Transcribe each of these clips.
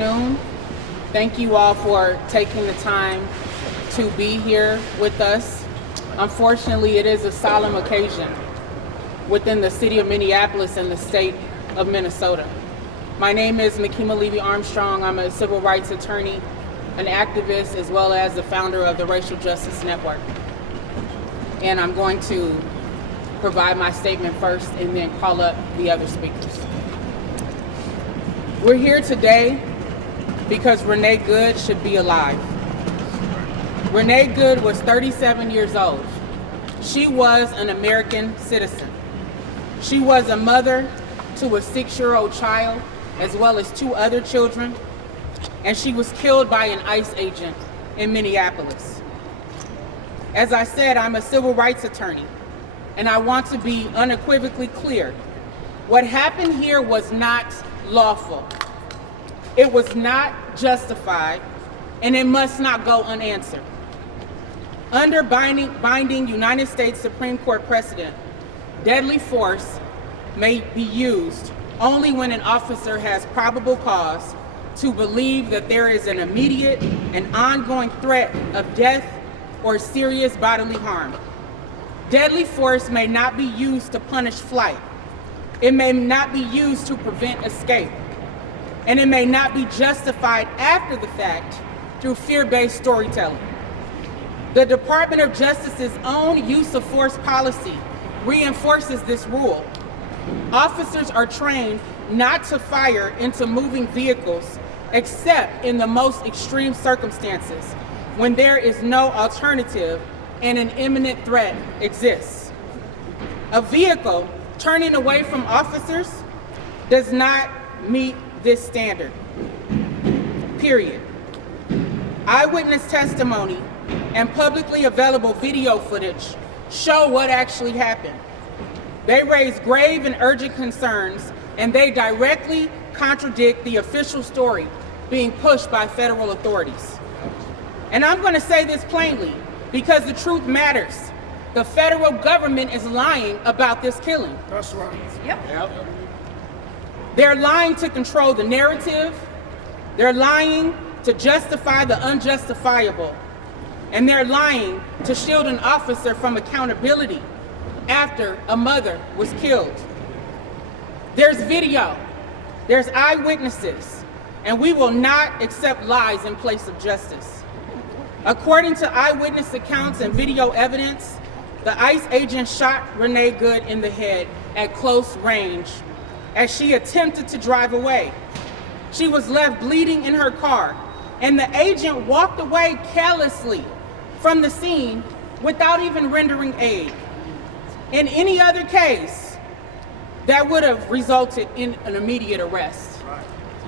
afternoon. Thank you all for taking the time to be here with us. Unfortunately, it is a solemn occasion within the city of Minneapolis and the state of Minnesota. My name is Nakima Levy-Armstrong. I'm a civil rights attorney, an activist, as well as the founder of the Racial Justice Network. And I'm going to provide my statement first and then call up the other speakers. We're here today because Renee Good should be alive. Renee Good was 37 years old. She was an American citizen. She was a mother to a 6-year-old child, as well as 2 other children, and she was killed by an ICE agent in Minneapolis. As I said, I'm a civil rights attorney, and I want to be unequivocally clear. What happened here was not lawful. It was not justified, and it must not go unanswered. Under binding United States Supreme Court precedent, deadly force may be used only when an officer has probable cause to believe that there is an immediate and ongoing threat of death or serious bodily harm. Deadly force may not be used to punish flight. It may not be used to prevent escape. And it may not be justified after the fact through fear-based storytelling. The Department of Justice's own use of force policy reinforces this rule. Officers are trained not to fire into moving vehicles except in the most extreme circumstances, when there is no alternative and an imminent threat exists. A vehicle turning away from officers does not meet this standard, period. Eyewitness testimony and publicly available video footage show what actually happened. They raise grave and urgent concerns, and they directly contradict the official story being pushed by federal authorities. And I'm going to say this plainly because the truth matters. The federal government is lying about this killing. That's right. Yep. They're lying to control the narrative. They're lying to justify the unjustifiable. And they're lying to shield an officer from accountability after a mother was killed. There's video, there's eyewitnesses, and we will not accept lies in place of justice. According to eyewitness accounts and video evidence, the ICE agent shot Renee Good in the head at close range as she attempted to drive away. She was left bleeding in her car, and the agent walked away carelessly from the scene without even rendering aid. In any other case, that would have resulted in an immediate arrest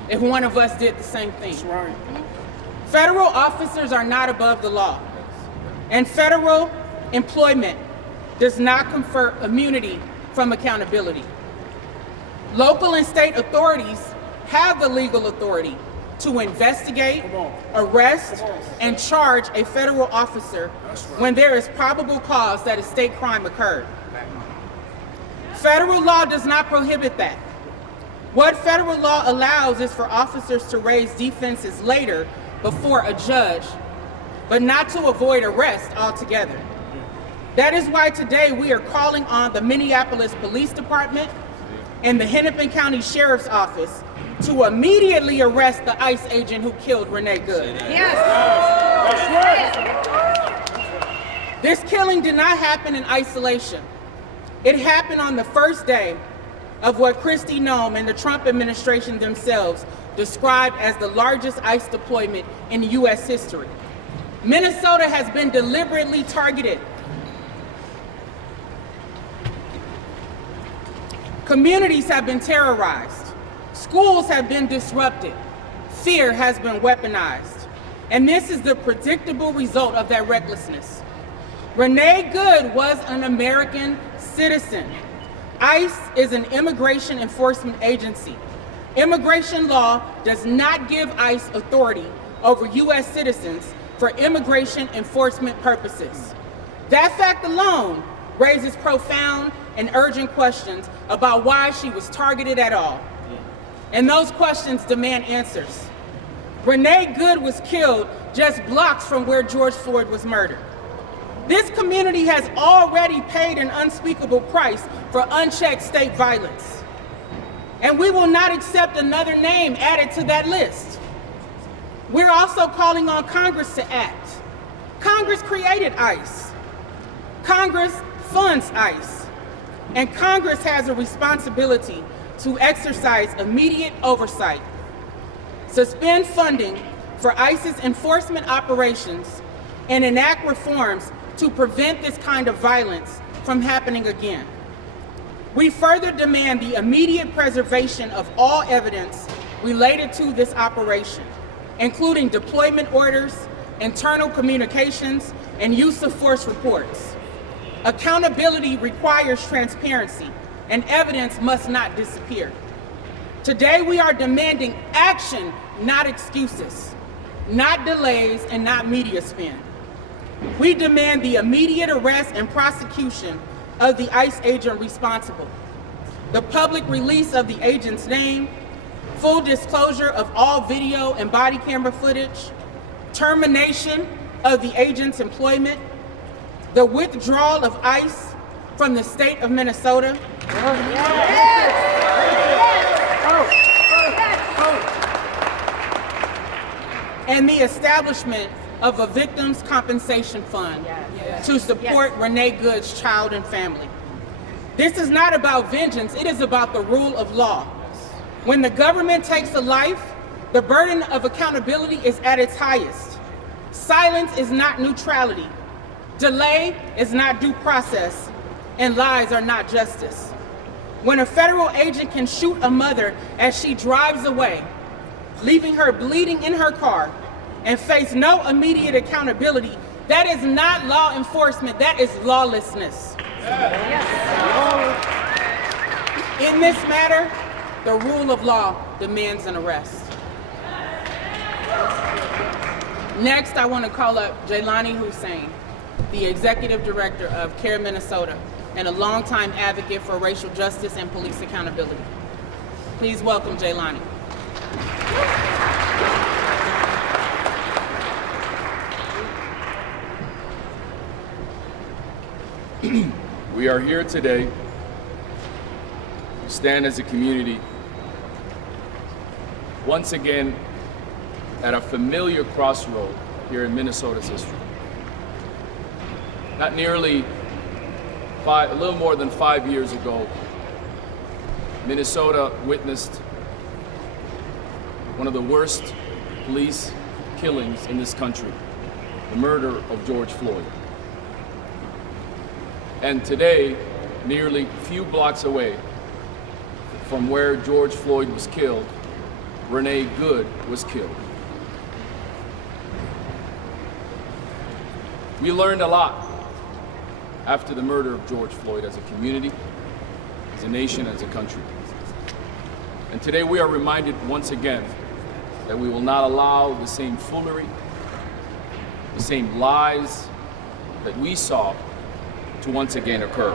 if one of us did the same thing. That's right. Federal officers are not above the law, and federal employment does not confer immunity from accountability. Local and state authorities have the legal authority to investigate, arrest, and charge a federal officer when there is probable cause that a state crime occurred. Federal law does not prohibit that. What federal law allows is for officers to raise defenses later before a judge, but not to avoid arrest altogether. That is why today we are calling on the Minneapolis Police Department and the Hennepin County Sheriff's Office to immediately arrest the ICE agent who killed Renee Good. Yes. This killing did not happen in isolation. It happened on the first day of what Kristi Noem and the Trump administration themselves described as the largest ICE deployment in U.S. history. Minnesota has been deliberately targeted. Communities have been terrorized. Schools have been disrupted. Fear has been weaponized. And this is the predictable result of that recklessness. Renee Good was an American citizen. ICE is an immigration enforcement agency. Immigration law does not give ICE authority over U.S. citizens for immigration enforcement purposes. That fact alone raises profound and urgent questions about why she was targeted at all. And those questions demand answers. Renee Good was killed just blocks from where George Floyd was murdered. This community has already paid an unspeakable price for unchecked state violence. And we will not accept another name added to that list. We're also calling on Congress to act. Congress created ICE. Congress funds ICE. And Congress has a responsibility to exercise immediate oversight, suspend funding for ICE's enforcement operations, and enact reforms to prevent this kind of violence from happening again. We further demand the immediate preservation of all evidence related to this operation, including deployment orders, internal communications, and use of force reports. Accountability requires transparency, and evidence must not disappear. Today, we are demanding action, not excuses, not delays, and not media spin. We demand the immediate arrest and prosecution of the ICE agent responsible, the public release of the agent's name, full disclosure of all video and body camera footage, termination of the agent's employment, the withdrawal of ICE from the state of Minnesota, and the establishment of a victims' compensation fund to support Renee Good's child and family. This is not about vengeance, it is about the rule of law. When the government takes a life, the burden of accountability is at its highest. Silence is not neutrality. Delay is not due process, and lies are not justice. When a federal agent can shoot a mother as she drives away, leaving her bleeding in her car, and face no immediate accountability, that is not law enforcement, that is lawlessness. In this matter, the rule of law demands an arrest. Next, I want to call up Jaylani Hussein, the Executive Director of KARE Minnesota and a longtime advocate for racial justice and police accountability. Please welcome Jaylani. We are here today to stand as a community once again at a familiar crossroad here in Minnesota's history. Not nearly a little more than 5 years ago, Minnesota witnessed one of the worst police killings in this country, the murder of George Floyd. And today, nearly a few blocks away from where George Floyd was killed, Renee Good was killed. We learned a lot after the murder of George Floyd as a community, as a nation, as a country. And today we are reminded once again that we will not allow the same foolery, the same lies that we saw to once again occur.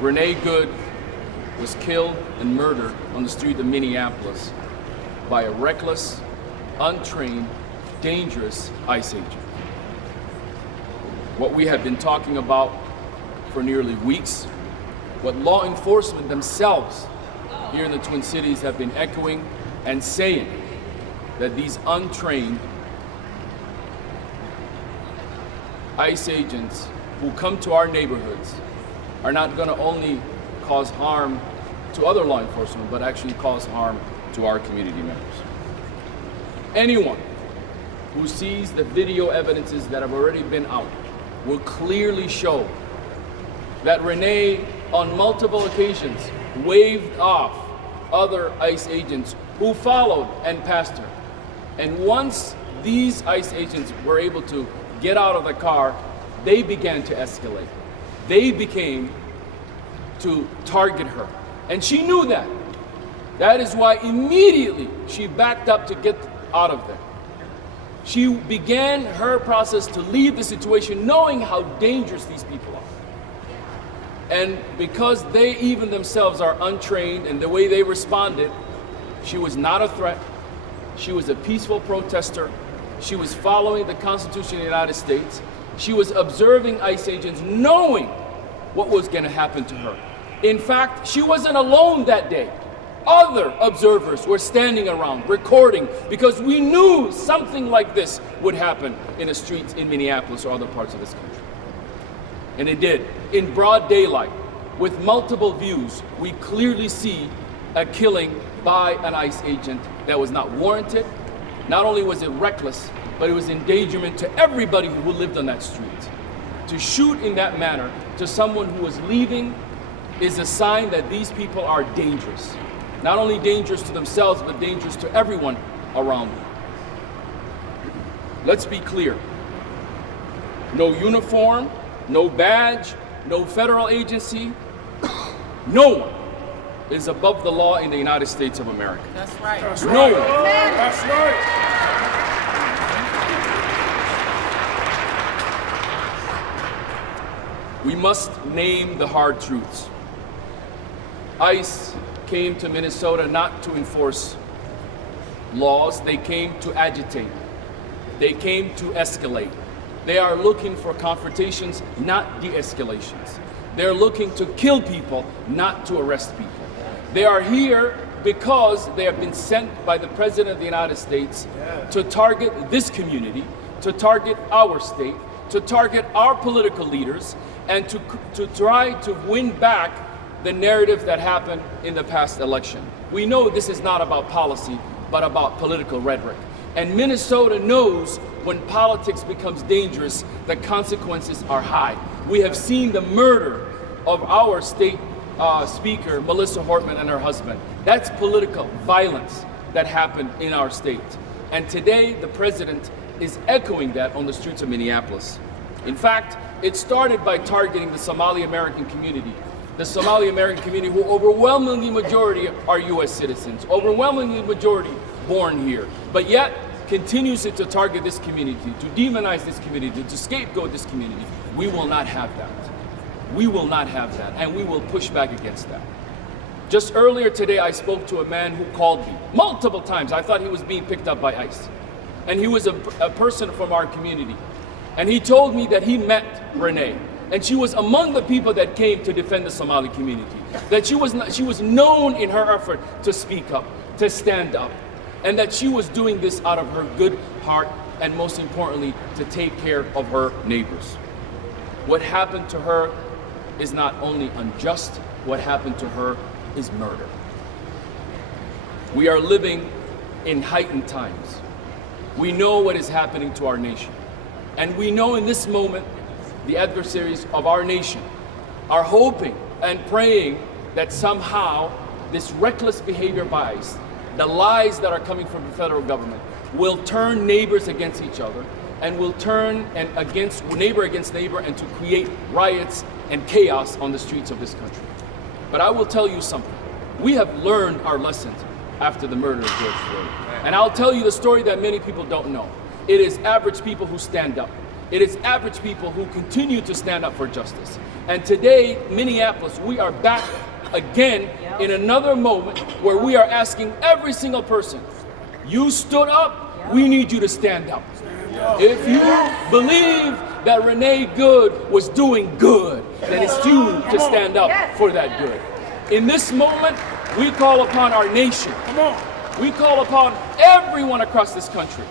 Renee Good was killed and murdered on the street of Minneapolis by a reckless, untrained, dangerous ICE agent. What we have been talking about for nearly weeks, what law enforcement themselves here in the Twin Cities have been echoing and saying, that these untrained ICE agents who come to our neighborhoods are not going to only cause harm to other law enforcement, but actually cause harm to our community members. Anyone who sees the video evidences that have already been out will clearly show that Renee, on multiple occasions, waved off other ICE agents who followed and passed her. And once these ICE agents were able to get out of the car, they began to escalate. They began to target her. And she knew that. That is why immediately she backed up to get out of there. She began her process to leave the situation knowing how dangerous these people are. And because they even themselves are untrained and the way they responded, She was not a threat. She was a peaceful protester. She was following the Constitution of the United States. She was observing ICE agents, knowing what was going to happen to her. In fact, she wasn't alone that day. Other observers were standing around, recording, because we knew something like this would happen in the streets in Minneapolis or other parts of this country. And it did. In broad daylight, with multiple views, we clearly see a killing by an ICE agent that was not warranted. Not only was it reckless, but it was endangerment to everybody who lived on that street. To shoot in that manner to someone who was leaving is a sign that these people are dangerous. Not only dangerous to themselves, but dangerous to everyone around them. Let's be clear. No uniform, no badge, no federal agency, no one is above the law in the United States of America. That's right. That's No right. one. That's right. We must name the hard truths. ICE came to Minnesota not to enforce laws, they came to agitate. They came to escalate. They are looking for confrontations, not de-escalations. They're looking to kill people, not to arrest people. They are here because they have been sent by the President of the United States to target this community, to target our state, to target our political leaders, and to try to win back the narrative that happened in the past election. We know this is not about policy, but about political rhetoric. And Minnesota knows when politics becomes dangerous, the consequences are high. We have seen the murder of our state speaker, Melissa Hortman, and her husband. That's political violence that happened in our state. And today, the president is echoing that on the streets of Minneapolis. In fact, it started by targeting the Somali American community. The Somali American community, who overwhelmingly majority are US citizens, overwhelmingly majority born here, but yet continues to target this community, to demonize this community, to scapegoat this community. We will not have that. We will not have that, and we will push back against that. Just earlier today, I spoke to a man who called me multiple times. I thought he was being picked up by ICE. And he was a person from our community. And he told me that he met Renee. And she was among the people that came to defend the Somali community. That she was known in her effort to speak up, to stand up. And that she was doing this out of her good heart, and most importantly, to take care of her neighbors. What happened to her is not only unjust, what happened to her is murder. We are living in heightened times. We know what is happening to our nation. And we know in this moment, the adversaries of our nation are hoping and praying that somehow this reckless behavior by ICE, the lies that are coming from the federal government, will turn neighbors against each other, and will turn against neighbor and to create riots and chaos on the streets of this country. But I will tell you something. We have learned our lessons after the murder of George Floyd. And I'll tell you the story that many people don't know. It is average people who stand up. It is average people who continue to stand up for justice. And today, Minneapolis, we are back again in another moment where we are asking every single person, you stood up, we need you to stand up. If you believe that Renee Good was doing good, then it's you to stand up for that good. In this moment, we call upon our nation. We call upon everyone across this country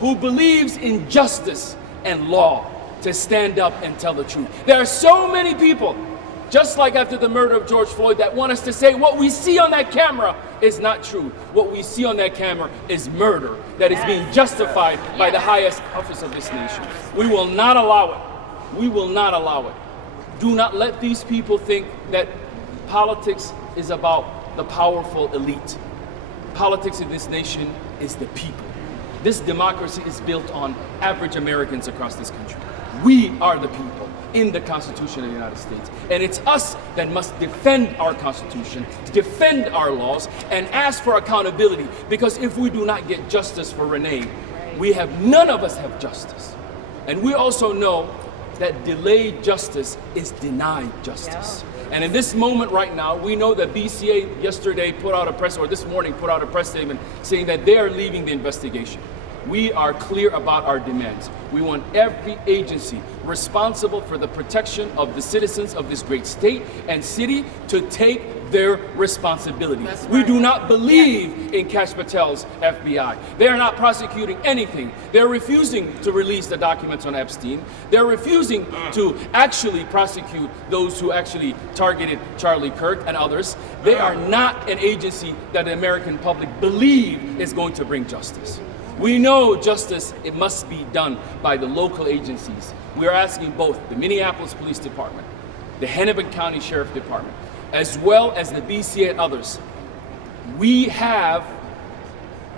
who believes in justice and law to stand up and tell the truth. There are so many people, just like after the murder of George Floyd, that want us to say what we see on that camera is not true. What we see on that camera is murder that is being justified by the highest office of this nation. We will not allow it. We will not allow it. Do not let these people think that politics is about the powerful elite. Politics in this nation is the people. This democracy is built on average Americans across this country. We are the people in the Constitution of the United States. And it's us that must defend our Constitution, defend our laws, and ask for accountability. Because if we do not get justice for Renee, none of us have justice. And we also know that delayed justice is denied justice. And in this moment right now, we know that BCA yesterday put out a press, or this morning put out a press statement saying that they are leaving the investigation. We are clear about our demands. We want every agency responsible for the protection of the citizens of this great state and city to take their responsibility. That's We right. do not believe in Kash Patel's FBI. They are not prosecuting anything. They're refusing to release the documents on Epstein. They're refusing to actually prosecute those who actually targeted Charlie Kirk and others. They are not an agency that the American public believe is going to bring justice. We know justice, it must be done by the local agencies. We are asking both the Minneapolis Police Department, the Hennepin County Sheriff Department, as well as the BCA and others. We have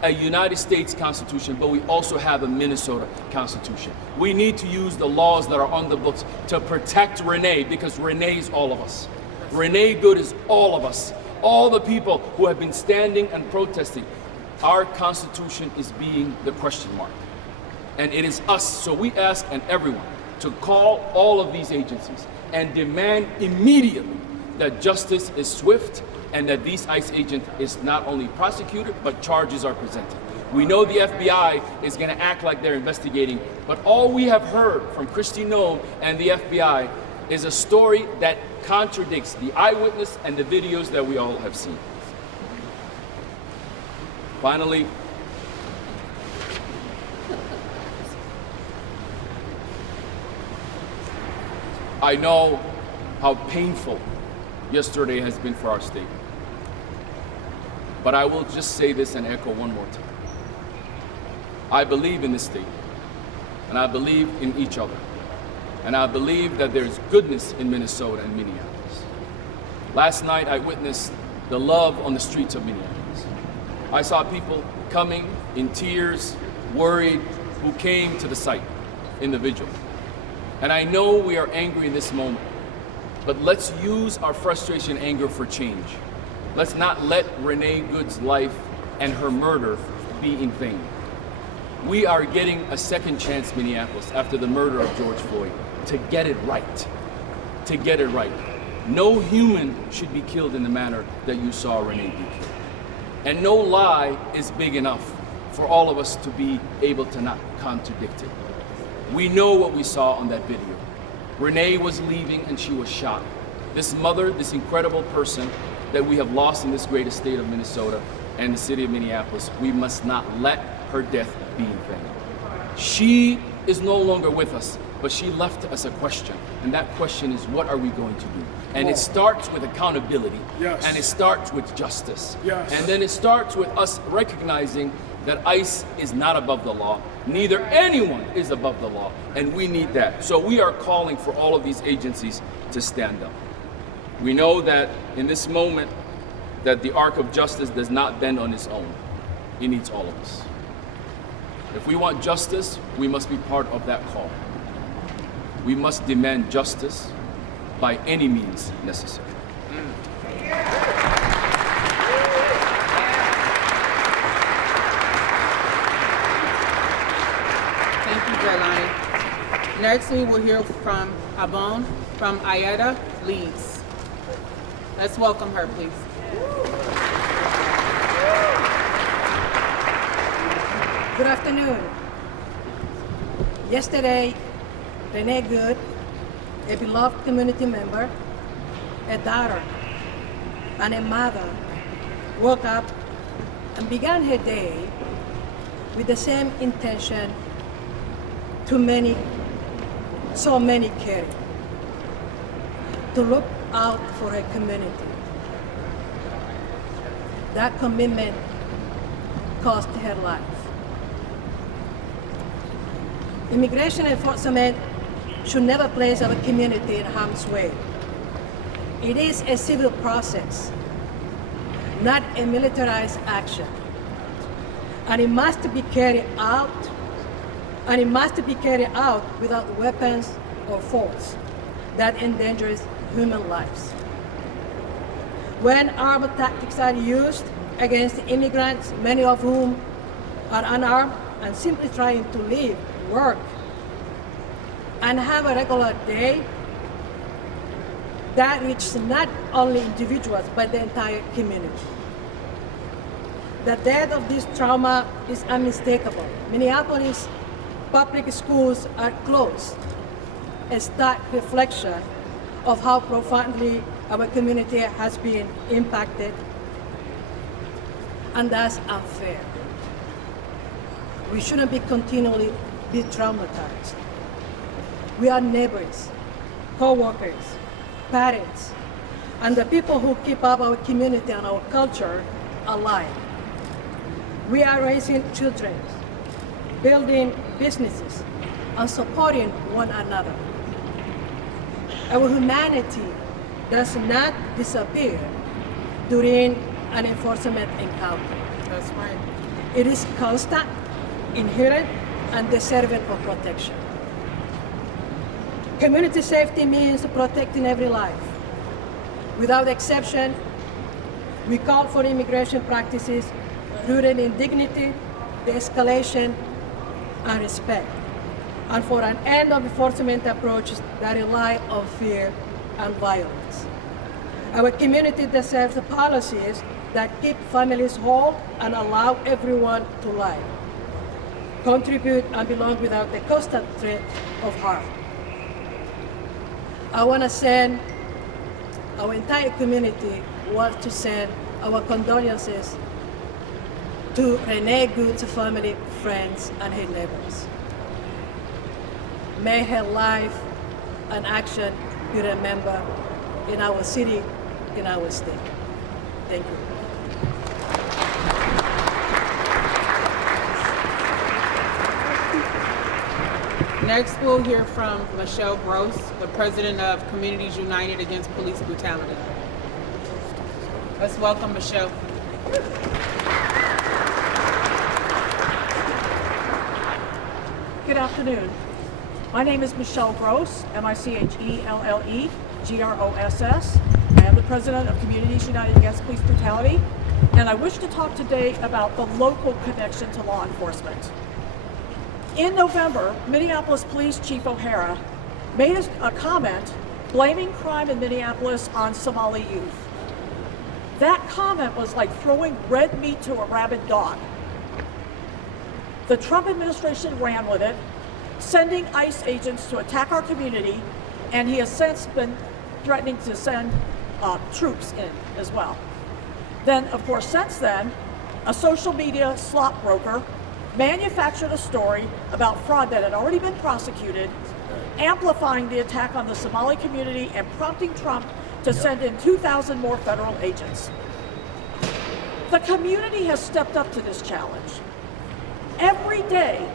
a United States Constitution, but we also have a Minnesota Constitution. We need to use the laws that are on the books to protect Renee, because Renee is all of us. Renee Good is all of us. All the people who have been standing and protesting. Our Constitution is being the question mark. And it is us. So we ask and everyone to call all of these agencies and demand immediately that justice is swift and that these ICE agent is not only prosecuted, but charges are presented. We know the FBI is going to act like they're investigating, but all we have heard from Kristi Noem and the FBI is a story that contradicts the eyewitness and the videos that we all have seen. Finally, I know how painful yesterday has been for our state. But I will just say this and echo one more time. I believe in this state, and I believe in each other, and I believe that there's goodness in Minnesota and Minneapolis. Last night I witnessed the love on the streets of Minneapolis. I saw people coming in tears, worried, who came to the site in the vigil. And I know we are angry in this moment, but let's use our frustration and anger for change. Let's not let Renee Good's life and her murder be in vain. We are getting a second chance, Minneapolis, after the murder of George Floyd, to get it right. To get it right. No human should be killed in the manner that you saw Renee be killed. And no lie is big enough for all of us to be able to not contradict it. We know what we saw on that video. Renee was leaving and she was shot. This mother, this incredible person that we have lost in this great state of Minnesota and the city of Minneapolis, we must not let her death be in vain. She is no longer with us, but she left us a question. And that question is, what are we going to do? And it starts with accountability. Yes. And it starts with justice. Yes. And then it starts with us recognizing that ICE is not above the law. Neither anyone is above the law. And we need that. So we are calling for all of these agencies to stand up. We know that in this moment that the arc of justice does not bend on its own. It needs all of us. If we want justice, we must be part of that call. We must demand justice by any means necessary. Thank you, Jelani. Next, we will hear from Avon from Iota Leeds. Let's welcome her, please. Good afternoon. Yesterday, Renee Good, a beloved community member, a daughter, and a mother, woke up and began her day with the same intention so many carry, to look out for her community. That commitment cost her life. Immigration enforcement should never place our community in harm's way. It is a civil process, not a militarized action. And it must be carried out, without weapons or force that endangers human lives. When armed tactics are used against immigrants, many of whom are unarmed and simply trying to live, work, and have a regular day, that reaches not only individuals, but the entire community. The depth of this trauma is unmistakable. Minneapolis public schools are closed, a stark reflection of how profoundly our community has been impacted, and that's unfair. We shouldn't be continually be traumatized. We are neighbors, co-workers, parents, and the people who keep up our community and our culture alive. We are raising children, building businesses, and supporting one another. Our humanity does not disappear during an enforcement encounter. That's right. It is constant, inherent, and deserving of protection. Community safety means protecting every life. Without exception, we call for immigration practices rooted in dignity, de-escalation, and respect, and for an end of enforcement approaches that rely on fear and violence. Our community deserves policies that keep families whole and allow everyone to live, contribute, and belong without the constant threat of harm. I want to send our entire community wants to send our condolences to Renee Good's family, friends, and her neighbors. May her life and action be remembered in our city, in our state. Thank you. Next, we'll hear from Michelle Gross, the president of Communities United Against Police Brutality. Let's welcome Michelle. Good afternoon. My name is Michelle Gross, M-I-C-H-E-L-L-E-G-R-O-S-S. I am the president of Communities United Against Police Brutality, and I wish to talk today about the local connection to law enforcement. In November, Minneapolis Police Chief O'Hara made a comment blaming crime in Minneapolis on Somali youth. That comment was like throwing red meat to a rabid dog. The Trump administration ran with it, sending ICE agents to attack our community, and he has since been threatening to send troops in as well. Then, of course, since then, a social media slop broker manufactured a story about fraud that had already been prosecuted, amplifying the attack on the Somali community and prompting Trump to send in 2,000 more federal agents. The community has stepped up to this challenge. Every day,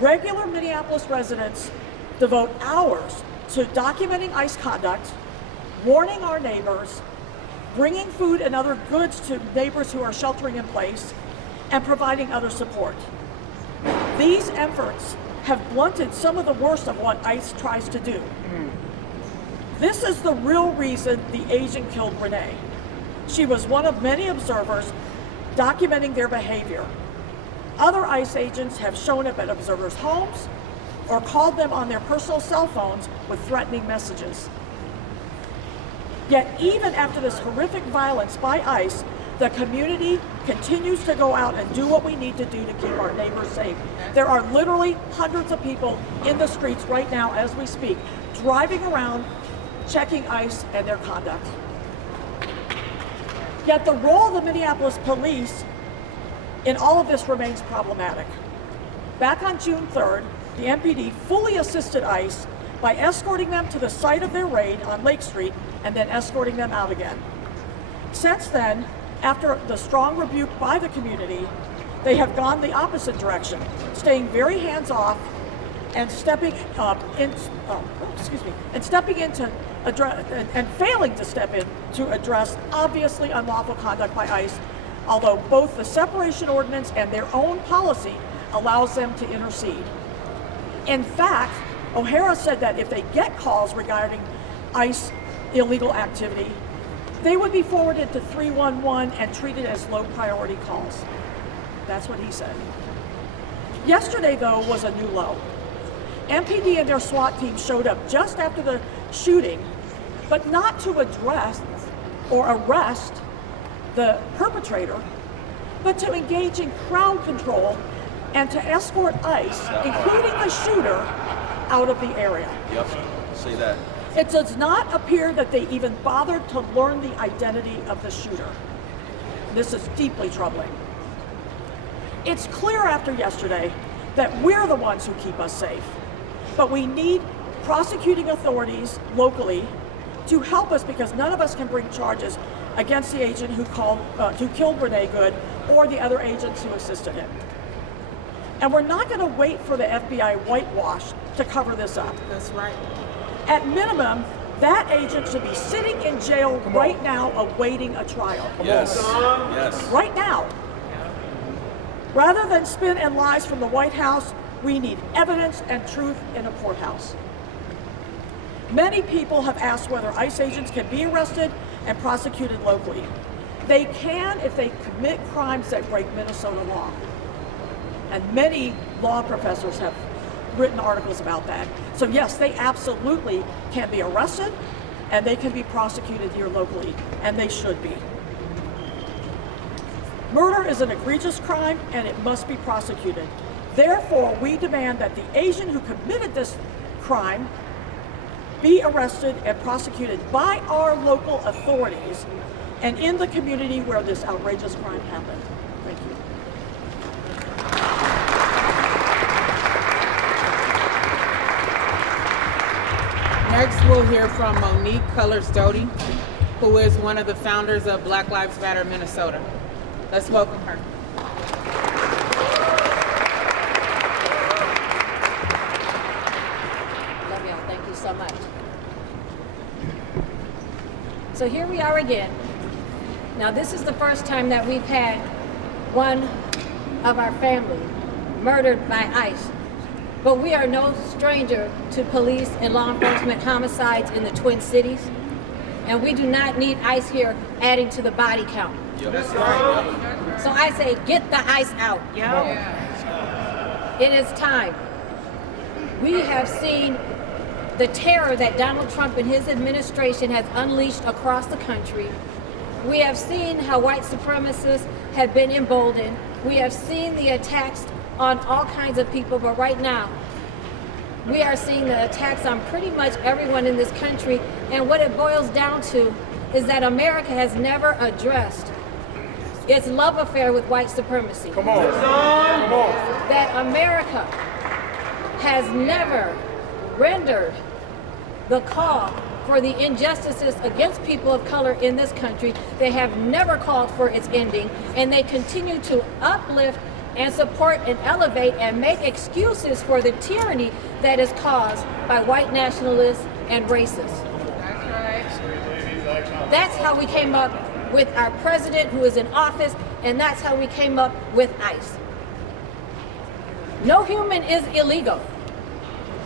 regular Minneapolis residents devote hours to documenting ICE conduct, warning our neighbors, bringing food and other goods to neighbors who are sheltering in place, and providing other support. These efforts have blunted some of the worst of what ICE tries to do. This is the real reason the agent killed Renee. She was one of many observers documenting their behavior. Other ICE agents have shown up at observers' homes or called them on their personal cell phones with threatening messages. Yet even after this horrific violence by ICE, the community continues to go out and do what we need to do to keep our neighbors safe. There are literally hundreds of people in the streets right now as we speak, driving around, checking ICE and their conduct. Yet the role of the Minneapolis police in all of this remains problematic. Back on June 3rd, the MPD fully assisted ICE by escorting them to the site of their raid on Lake Street and then escorting them out again. Since then, after the strong rebuke by the community, they have gone the opposite direction, staying very hands-off and stepping failing to step in to address obviously unlawful conduct by ICE, although both the separation ordinance and their own policy allows them to intercede. In fact, O'Hara said that if they get calls regarding ICE illegal activity, they would be forwarded to 311 and treated as low priority calls. That's what he said. Yesterday, though, was a new low. MPD and their SWAT team showed up just after the shooting but not to address or arrest the perpetrator, but to engage in crowd control and to escort ICE, including the shooter, out of the area. Yep, say that. It does not appear that they even bothered to learn the identity of the shooter. This is deeply troubling. It's clear after yesterday that we're the ones who keep us safe, but we need prosecuting authorities locally to help us, because none of us can bring charges against the agent who killed Renee Good or the other agents who assisted him. And we're not going to wait for the FBI whitewash to cover this up. That's right. At minimum, that agent should be sitting in jail right now awaiting a trial. Yes, yes. Right now. Rather than spin and lies from the White House, we need evidence and truth in a courthouse. Many people have asked whether ICE agents can be arrested and prosecuted locally. They can if they commit crimes that break Minnesota law. And many law professors have written articles about that. So yes, they absolutely can be arrested and they can be prosecuted here locally, and they should be. Murder is an egregious crime and it must be prosecuted. Therefore, we demand that the agent who committed this crime be arrested and prosecuted by our local authorities and in the community where this outrageous crime happened. Thank you. Next, we'll hear from Monique Cullors-Doty, who is one of the founders of Black Lives Matter Minnesota. Let's welcome her. Love y'all. Thank you so much. So here we are again. Now, this is the first time that we've had one of our family murdered by ICE. But we are no stranger to police and law enforcement homicides in the Twin Cities. And we do not need ICE here adding to the body count. Yep. That's right. So I say, get the ICE out. It is time. We have seen the terror that Donald Trump and his administration has unleashed across the country. We have seen how white supremacists have been emboldened. We have seen the attacks on all kinds of people, but right now, we are seeing the attacks on pretty much everyone in this country. And what it boils down to is that America has never addressed its love affair with white supremacy. Come on. Come on. That America has never rendered the call for the injustices against people of color in this country. They have never called for its ending, and they continue to uplift and support and elevate and make excuses for the tyranny that is caused by white nationalists and racists. That's how we came up with our president who is in office, and that's how we came up with ICE. No human is illegal.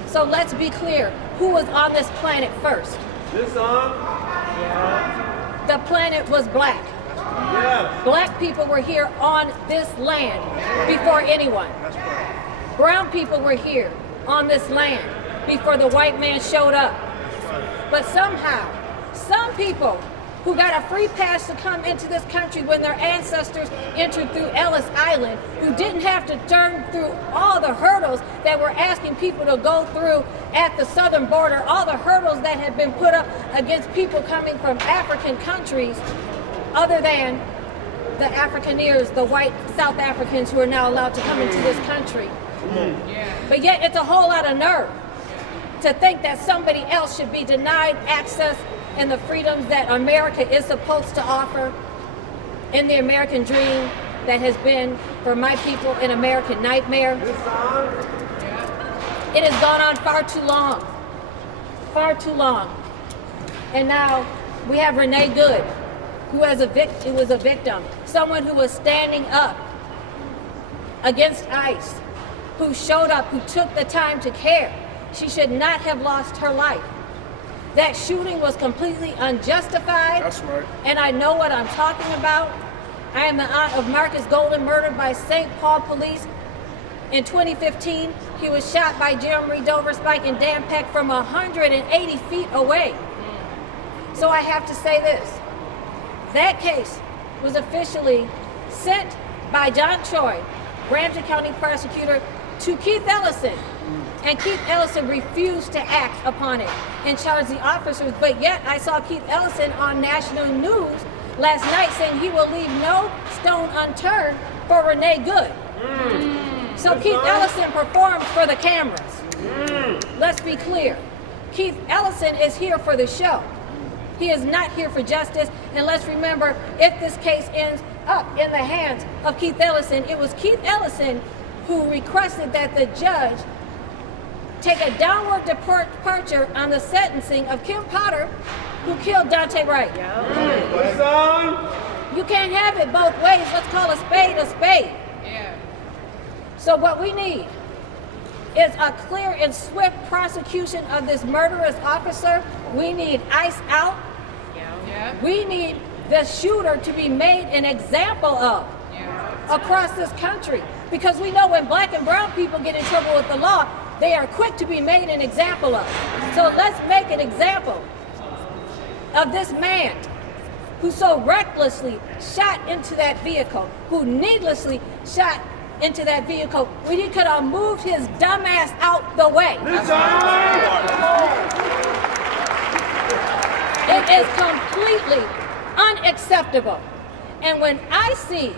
So let's be clear, who was on this planet first? This on? The planet was black. Yeah. Black people were here on this land before anyone. Brown people were here on this land before the white man showed up. But somehow, some people who got a free pass to come into this country when their ancestors entered through Ellis Island, who didn't have to turn through all the hurdles that we're asking people to go through at the southern border, all the hurdles that have been put up against people coming from African countries, other than the Afrikaneers, the white South Africans who are now allowed to come into this country. But yet it's a whole lot of nerve to think that somebody else should be denied access and the freedoms that America is supposed to offer in the American dream that has been, for my people, an American nightmare. It has gone on far too long. Far too long. And now we have Renee Good, who was a victim, someone who was standing up against ICE, who showed up, who took the time to care. She should not have lost her life. That shooting was completely unjustified. That's right. And I know what I'm talking about. I am the aunt of Marcus Golden, murdered by St. Paul police. In 2015, he was shot by Jeremy Dover, Spike, and Dan Peck from 180 feet away. So I have to say this. That case was officially sent by John Choi, Ramsey County prosecutor, to Keith Ellison. And Keith Ellison refused to act upon it and charge the officers. But yet I saw Keith Ellison on national news last night saying he will leave no stone unturned for Renee Good. So Keith Ellison performed for the cameras. Let's be clear. Keith Ellison is here for the show. He is not here for justice. And let's remember, if this case ends up in the hands of Keith Ellison, it was Keith Ellison who requested that the judge take a downward departure on the sentencing of Kim Potter, who killed Dante Wright. You can't have it both ways. Let's call a spade a spade. So what we need is a clear and swift prosecution of this murderous officer. We need ICE out. We need the shooter to be made an example of across this country. Because we know when black and brown people get in trouble with the law, they are quick to be made an example of. So let's make an example of this man who so recklessly shot into that vehicle, who needlessly shot into that vehicle when he could have moved his dumb ass out the way. It is completely unacceptable. And when I see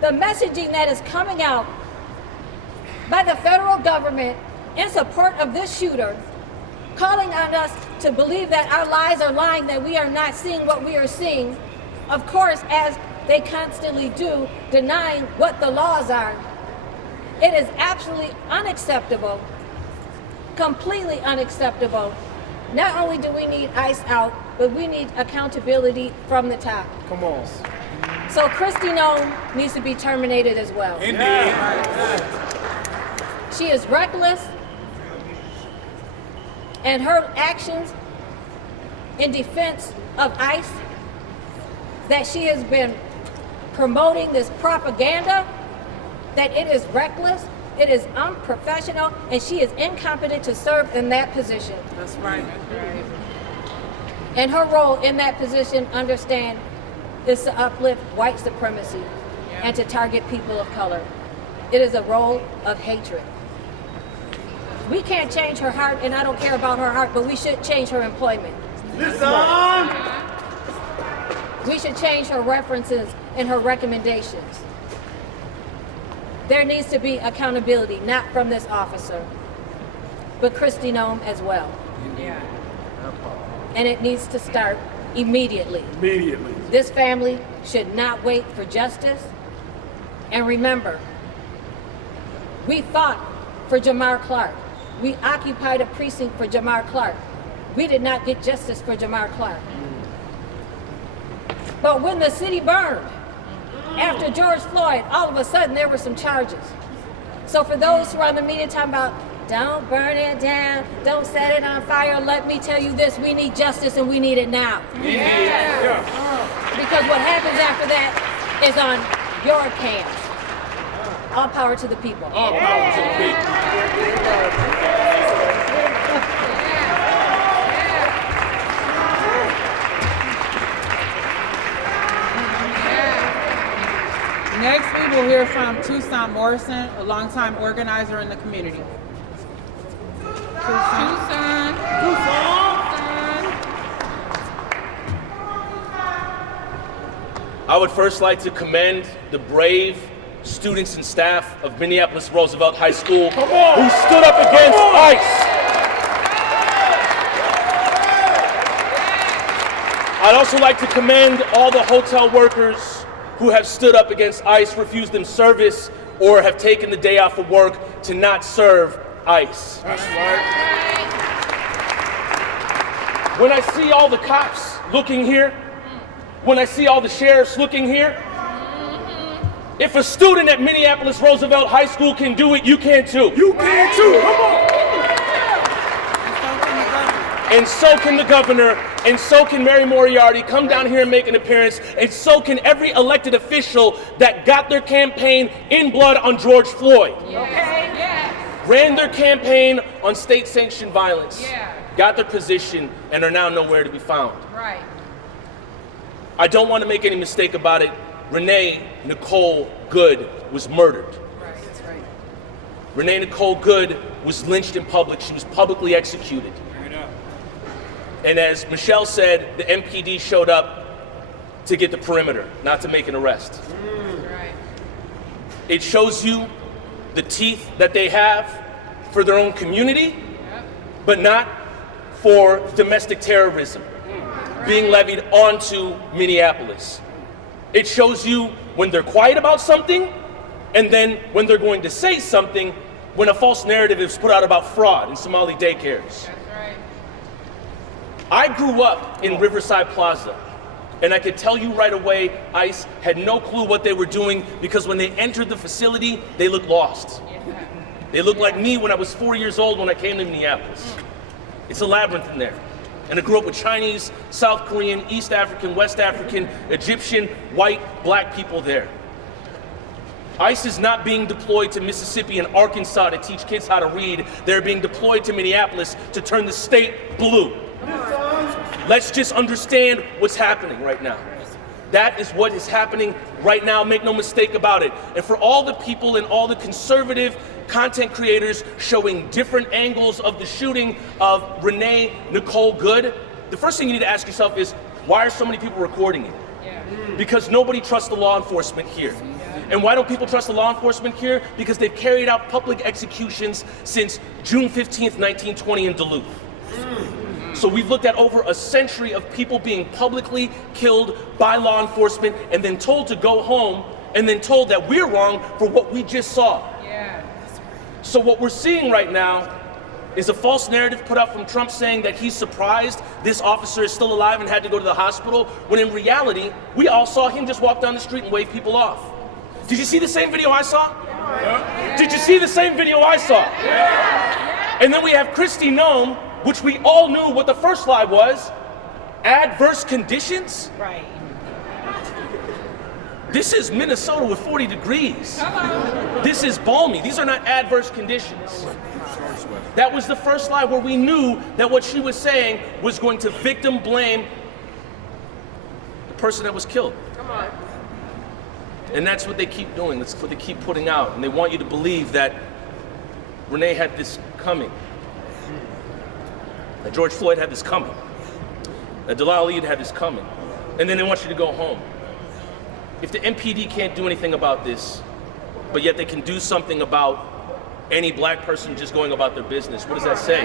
the messaging that is coming out by the federal government in support of this shooter, calling on us to believe that our lies are lying, that we are not seeing what we are seeing, of course, as they constantly do, denying what the laws are, it is absolutely unacceptable, completely unacceptable. Not only do we need ICE out, but we need accountability from the top. Come on. So Kristi Noem needs to be terminated as well. Indeed. She is reckless, and her actions in defense of ICE, that she has been promoting this propaganda, that it is reckless, it is unprofessional, and she is incompetent to serve in that position. That's right. And her role in that position, understand, is to uplift white supremacy and to target people of color. It is a role of hatred. We can't change her heart, and I don't care about her heart, but we should change her employment. We should change her references and her recommendations. There needs to be accountability, not from this officer, but Kristi Noem as well. And it needs to start immediately. This family should not wait for justice. And remember, we fought for Jamar Clark. We occupied a precinct for Jamar Clark. We did not get justice for Jamar Clark. But when the city burned, after George Floyd, all of a sudden there were some charges. So for those who are on the media talking about, don't burn it down, don't set it on fire, let me tell you this, we need justice and we need it now. Because what happens after that is on your hands. All power to the people. All power to the people. Next, we will hear from Tucson Morrison, a longtime organizer in the community. Tucson. I would first like to commend the brave students and staff of Minneapolis Roosevelt High School who stood up against ICE. I'd also like to commend all the hotel workers who have stood up against ICE, refused them service, or have taken the day off of work to not serve ICE. That's right. When I see all the cops looking here, when I see all the sheriffs looking here, if a student at Minneapolis Roosevelt High School can do it, you can too. You can too. Come on. And so can the governor, and so can Mary Moriarty come down here and make an appearance, and so can every elected official that got their campaign in blood on George Floyd. Ran their campaign on state-sanctioned violence. got their position, and are now nowhere to be found. Right. I don't want to make any mistake about it. Renee Nicole Good was murdered. Right. That's right. Renee Nicole Good was lynched in public. She was publicly executed. And as Michelle said, the MPD showed up to get the perimeter, not to make an arrest. Right. It shows you the teeth that they have for their own community, but not for domestic terrorism being levied onto Minneapolis. It shows you when they're quiet about something, and then when they're going to say something when a false narrative is put out about fraud in Somali daycares. That's right. I grew up in Riverside Plaza, and I could tell you right away, ICE had no clue what they were doing, because when they entered the facility, they looked lost. They looked like me when I was 4 years old when I came to Minneapolis. It's a labyrinth in there. And I grew up with Chinese, South Korean, East African, West African, Egyptian, white, black people there. ICE is not being deployed to Mississippi and Arkansas to teach kids how to read. They're being deployed to Minneapolis to turn the state blue. Let's just understand what's happening right now. That is what is happening right now. Make no mistake about it. And for all the people and all the conservative content creators showing different angles of the shooting of Renee Nicole Good, the first thing you need to ask yourself is, why are so many people recording it? Because nobody trusts the law enforcement here. And why don't people trust the law enforcement here? Because they've carried out public executions since June 15th, 1920 in Duluth. So we've looked at over a century of people being publicly killed by law enforcement and then told to go home and then told that we're wrong for what we just saw. So what we're seeing right now is a false narrative put out from Trump saying that he's surprised this officer is still alive and had to go to the hospital, when in reality, we all saw him just walk down the street and wave people off. Did you see the same video I saw? Did you see the same video I saw? And then we have Kristi Noem, which we all knew what the first lie was, adverse conditions. Right. This is Minnesota with 40 degrees. This is balmy. These are not adverse conditions. That was the first lie, where we knew that what she was saying was going to victim blame the person that was killed. And that's what they keep doing. That's what they keep putting out. And they want you to believe that Renee had this coming. That George Floyd had this coming. That Delal Eid had this coming. And then they want you to go home. If the MPD can't do anything about this, but yet they can do something about any black person just going about their business, what does that say?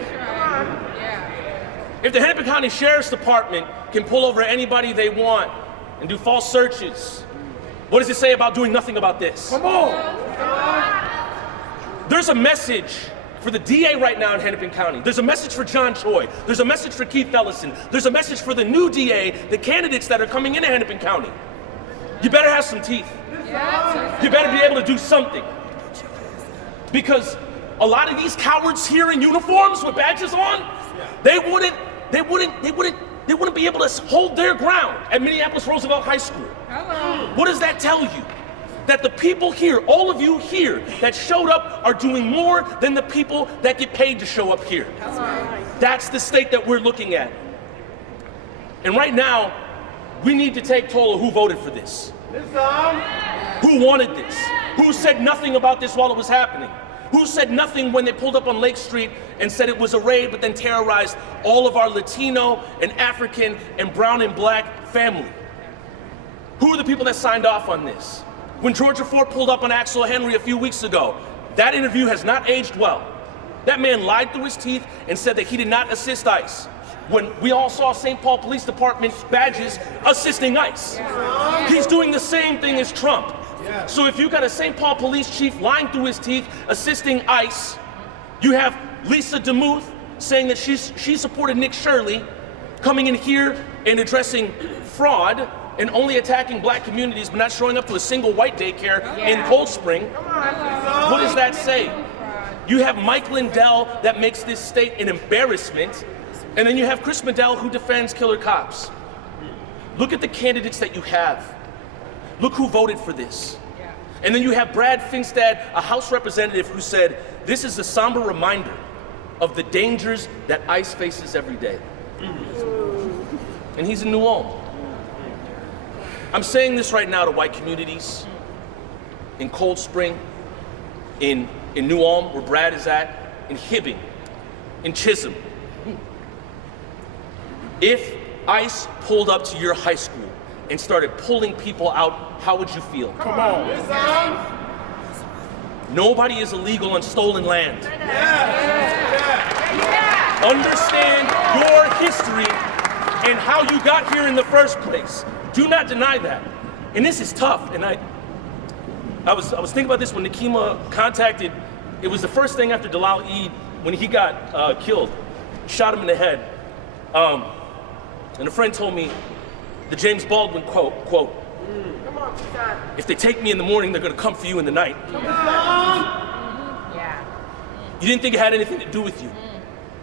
If the Hennepin County Sheriff's Department can pull over anybody they want and do false searches, what does it say about doing nothing about this? Come on. There's a message for the DA right now in Hennepin County. There's a message for John Choi. There's a message for Keith Ellison. There's a message for the new DA, the candidates that are coming into Hennepin County. You better have some teeth. You better be able to do something. Because a lot of these cowards here in uniforms with badges on, they wouldn't be able to hold their ground at Minneapolis Roosevelt High School. What does that tell you? That the people here, all of you here that showed up, are doing more than the people that get paid to show up here. That's the state that we're looking at. And right now, we need to take toll of who voted for this. Who wanted this? Who said nothing about this while it was happening? Who said nothing when they pulled up on Lake Street and said it was a raid, but then terrorized all of our Latino and African and brown and black family? Who are the people that signed off on this? When Georgia Ford pulled up on Axel Henry a few weeks ago, that interview has not aged well. That man lied through his teeth and said that he did not assist ICE, when we all saw St. Paul Police Department badges assisting ICE. He's doing the same thing as Trump. So if you got a St. Paul police chief lying through his teeth assisting ICE, you have Lisa DeMuth saying that she supported Nick Shirley, coming in here and addressing fraud and only attacking black communities but not showing up to a single white daycare in Cold Spring. What does that say? You have Mike Lindell that makes this state an embarrassment, and then you have Chris Medell who defends killer cops. Look at the candidates that you have. Look who voted for this. And then you have Brad Finstad, a House representative, who said, this is a somber reminder of the dangers that ICE faces every day. And he's in New Ulm. I'm saying this right now to white communities in Cold Spring, in New Ulm, where Brad is at, in Hibbing, in Chisholm. If ICE pulled up to your high school and started pulling people out, how would you feel? Come on. Nobody is illegal on stolen land. Understand your history and how you got here in the first place. Do not deny that. And this is tough. And I was thinking about this when Nikema contacted. It was the first thing after Dalal Eid when he got killed. Shot him in the head. And a friend told me the James Baldwin quote, "If they take me in the morning, they're gonna come for you in the night." You didn't think it had anything to do with you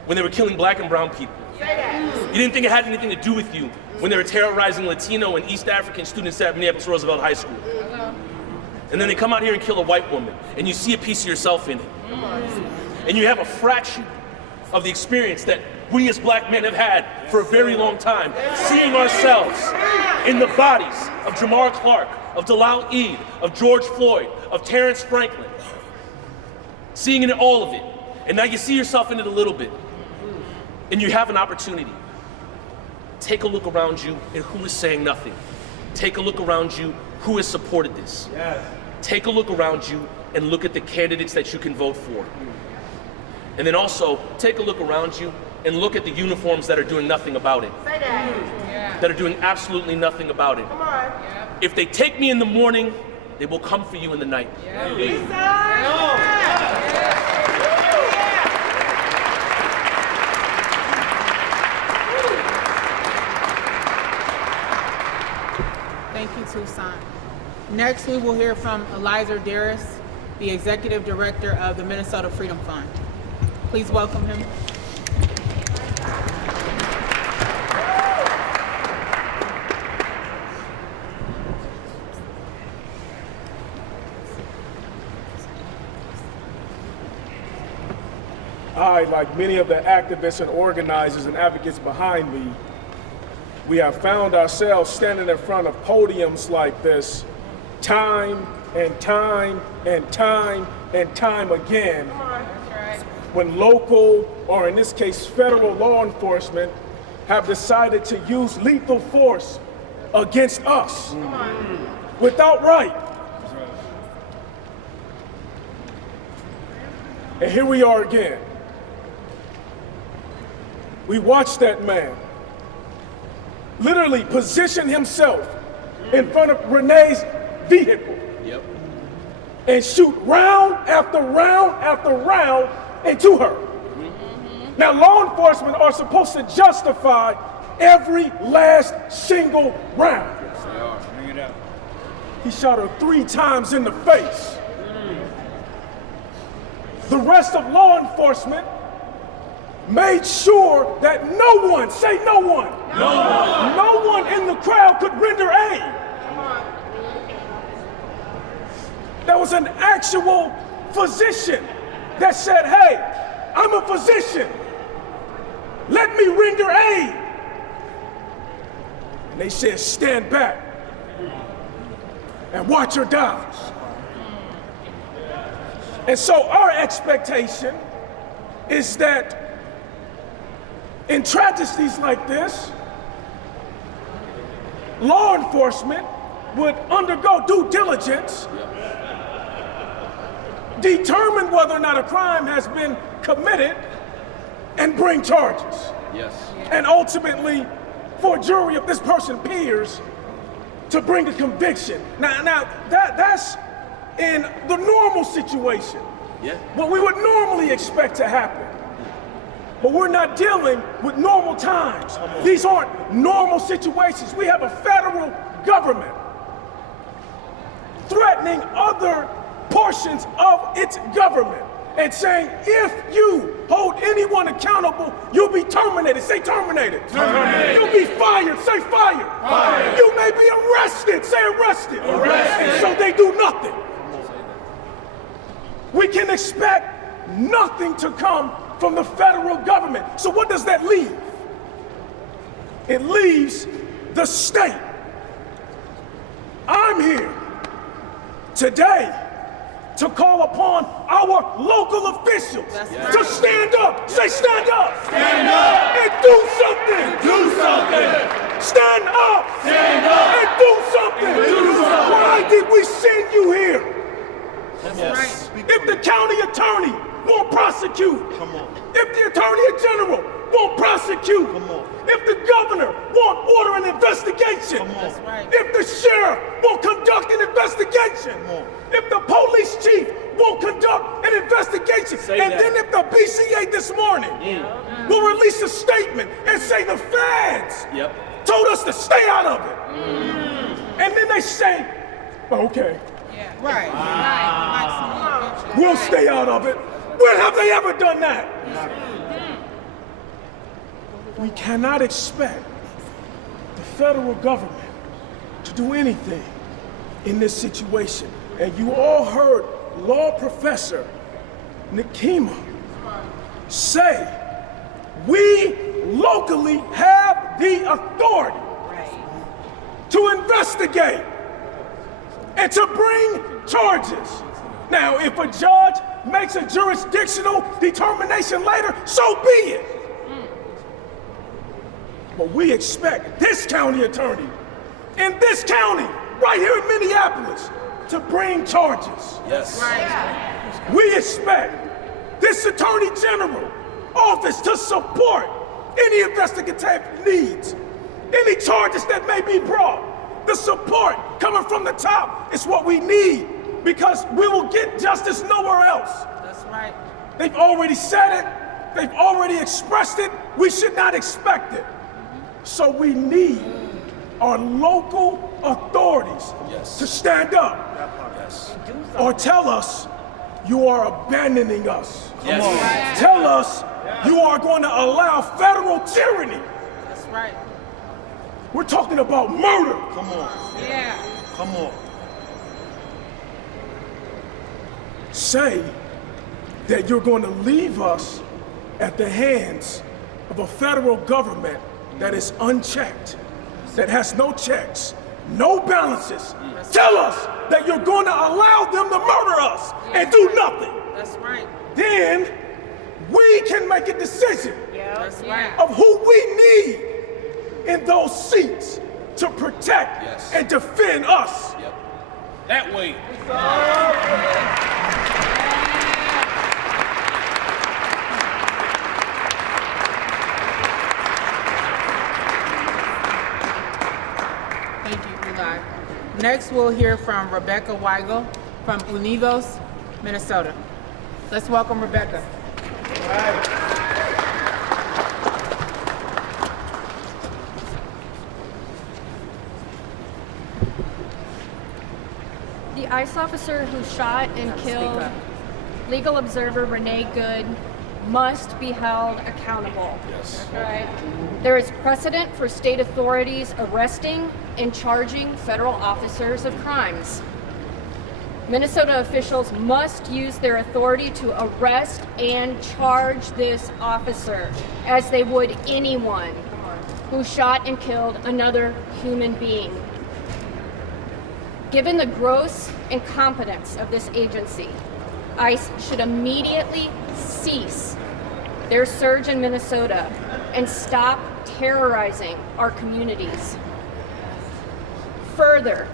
when they were killing black and brown people. You didn't think it had anything to do with you when they were terrorizing Latino and East African students at Minneapolis Roosevelt High School. And then they come out here and kill a white woman, and you see a piece of yourself in it. And you have a fraction of the experience that we as black men have had for a very long time, seeing ourselves in the bodies of Jamar Clark, of Dalal Eid, of George Floyd, of Terrence Franklin, seeing in all of it. And now you see yourself in it a little bit, and you have an opportunity. Take a look around you and who is saying nothing. Take a look around you, who has supported this. Take a look around you and look at the candidates that you can vote for. And then also, take a look around you and look at the uniforms that are doing nothing about it. That are doing absolutely nothing about it. If they take me in the morning, they will come for you in the night. Thank you, Tucson. Next, we will hear from Eliza Darris, the Executive Director of the Minnesota Freedom Fund. Please welcome him. I, like many of the activists and organizers and advocates behind me, we have found ourselves standing in front of podiums like this time and time and time and time again when local, or in this case federal law enforcement, have decided to use lethal force against us without right. And here we are again. We watched that man literally position himself in front of Renee's vehicle and shoot round after round after round into her. Now, law enforcement are supposed to justify every last single round. Yes, they are. Bring it up. He shot her 3 times in the face. The rest of law enforcement made sure that no one, say no one, no one in the crowd could render aid. There was an actual physician that said, hey, I'm a physician. Let me render aid. And they said, stand back and watch her die. And so our expectation is that in tragedies like this, law enforcement would undergo due diligence, determine whether or not a crime has been committed, and bring charges. Yes. And ultimately, for a jury of this person peers to bring a conviction. Now that's in the normal situation. Yeah. What we would normally expect to happen. But we're not dealing with normal times. These aren't normal situations. We have a federal government threatening other portions of its government and saying, if you hold anyone accountable, you'll be terminated. Say terminated. Terminated. You'll be fired. Say fired. Fired. You may be arrested. Say arrested. Arrested. And so they do nothing. We can expect nothing to come from the federal government. So what does that leave? It leaves the state. I'm here today to call upon our local officials to stand up. Say stand up. Stand up. And do something. Do something. Stand up. Stand up. And do something. do something. Why did we send you here? Right. If the county attorney won't prosecute, if the attorney general won't prosecute, if the governor won't order an investigation, That's right. if the sheriff won't conduct an investigation, if the police chief won't conduct an investigation, and then if the BCA this morning will release a statement and say the feds told us to stay out of it, and then they say, okay, Right. we'll stay out of it. When have they ever done that? We cannot expect the federal government to do anything in this situation. And you all heard law professor Nikema say, we locally have the authority to investigate and to bring charges. Now, if a judge makes a jurisdictional determination later, so be it. But we expect this county attorney in this county, right here in Minneapolis, to bring charges. Yes. We expect this attorney general office to support any investigative needs, any charges that may be brought. The support coming from the top is what we need, because we will get justice nowhere else. That's right. They've already said it. They've already expressed it. We should not expect it. So we need our local authorities to stand up or tell us you are abandoning us. Tell us you are going to allow federal tyranny. That's right. We're talking about murder. Yeah. Say that you're going to leave us at the hands of a federal government that is unchecked, that has no checks, no balances. Tell us that you're going to allow them to murder us and do nothing. That's right. Then we can make a decision That's right. of who we need in those seats to protect and defend us. That way. Thank you, Eli. Next, we'll hear from Rebecca Weigel from Unidos, Minnesota. Let's welcome Rebecca. The ICE officer who shot and killed legal observer Renee Good must be held accountable. Right. There is precedent for state authorities arresting and charging federal officers of crimes. Minnesota officials must use their authority to arrest and charge this officer as they would anyone who shot and killed another human being. Given the gross incompetence of this agency, ICE should immediately cease their surge in Minnesota and stop terrorizing our communities. Further,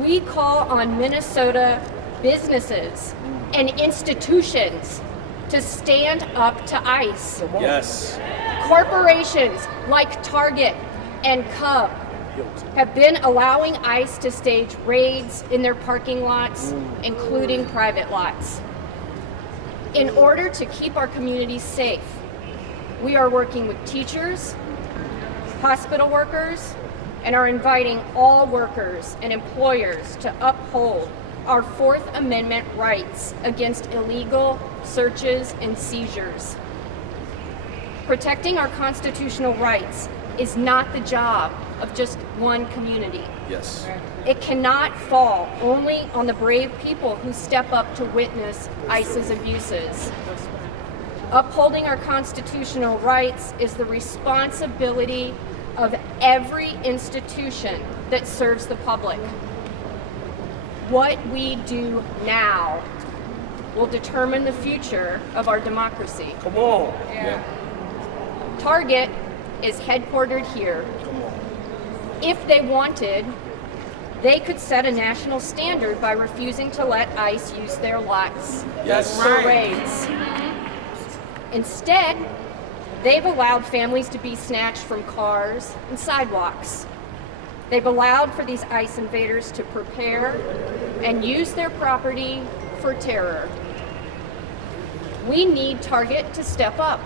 we call on Minnesota businesses and institutions to stand up to ICE. Yes. Corporations like Target and Cub have been allowing ICE to stage raids in their parking lots, including private lots. In order to keep our communities safe, we are working with teachers, hospital workers, and are inviting all workers and employers to uphold our Fourth Amendment rights against illegal searches and seizures. Protecting our constitutional rights is not the job of just one community. Yes. It cannot fall only on the brave people who step up to witness ICE's abuses. Upholding our constitutional rights is the responsibility of every institution that serves the public. What we do now will determine the future of our democracy. Come on. Yeah. Target is headquartered here. If they wanted, they could set a national standard by refusing to let ICE use their lots Yes. for raids. Instead, they've allowed families to be snatched from cars and sidewalks. They've allowed for these ICE invaders to prepare and use their property for terror. We need Target to step up.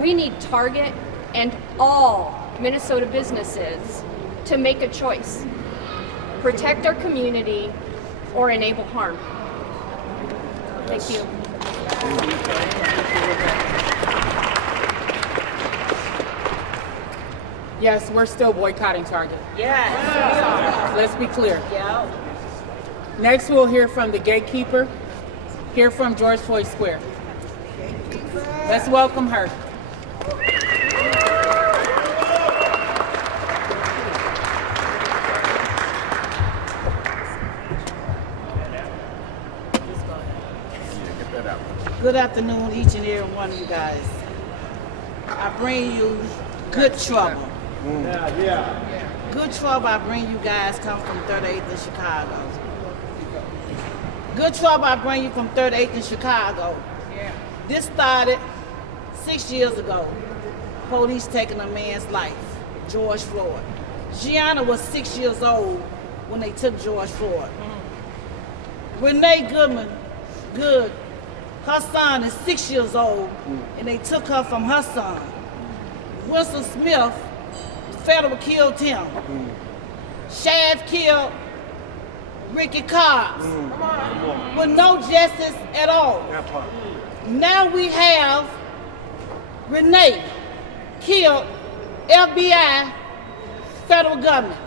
We need Target and all Minnesota businesses to make a choice. Protect our community or enable harm. Thank you. Yes, we're still boycotting Target. Yes. Let's be clear. Yeah. Next, we'll hear from the gatekeeper, hear from George Floyd Square. Let's welcome her. Good afternoon, each and every one of you guys. I bring you good trouble. Good trouble I bring you guys come from 38th in Chicago. Good trouble I bring you from 38th in Chicago. This started 6 years ago. Police taking a man's life, George Floyd. Gianna was 6 years old when they took George Floyd. Renee Good, her son is 6 years old, and they took her from her son. Winston Smith, the federal killed him. Shav killed Ricky Cobbs with no justice at all. Now we have Renee killed FBI federal government.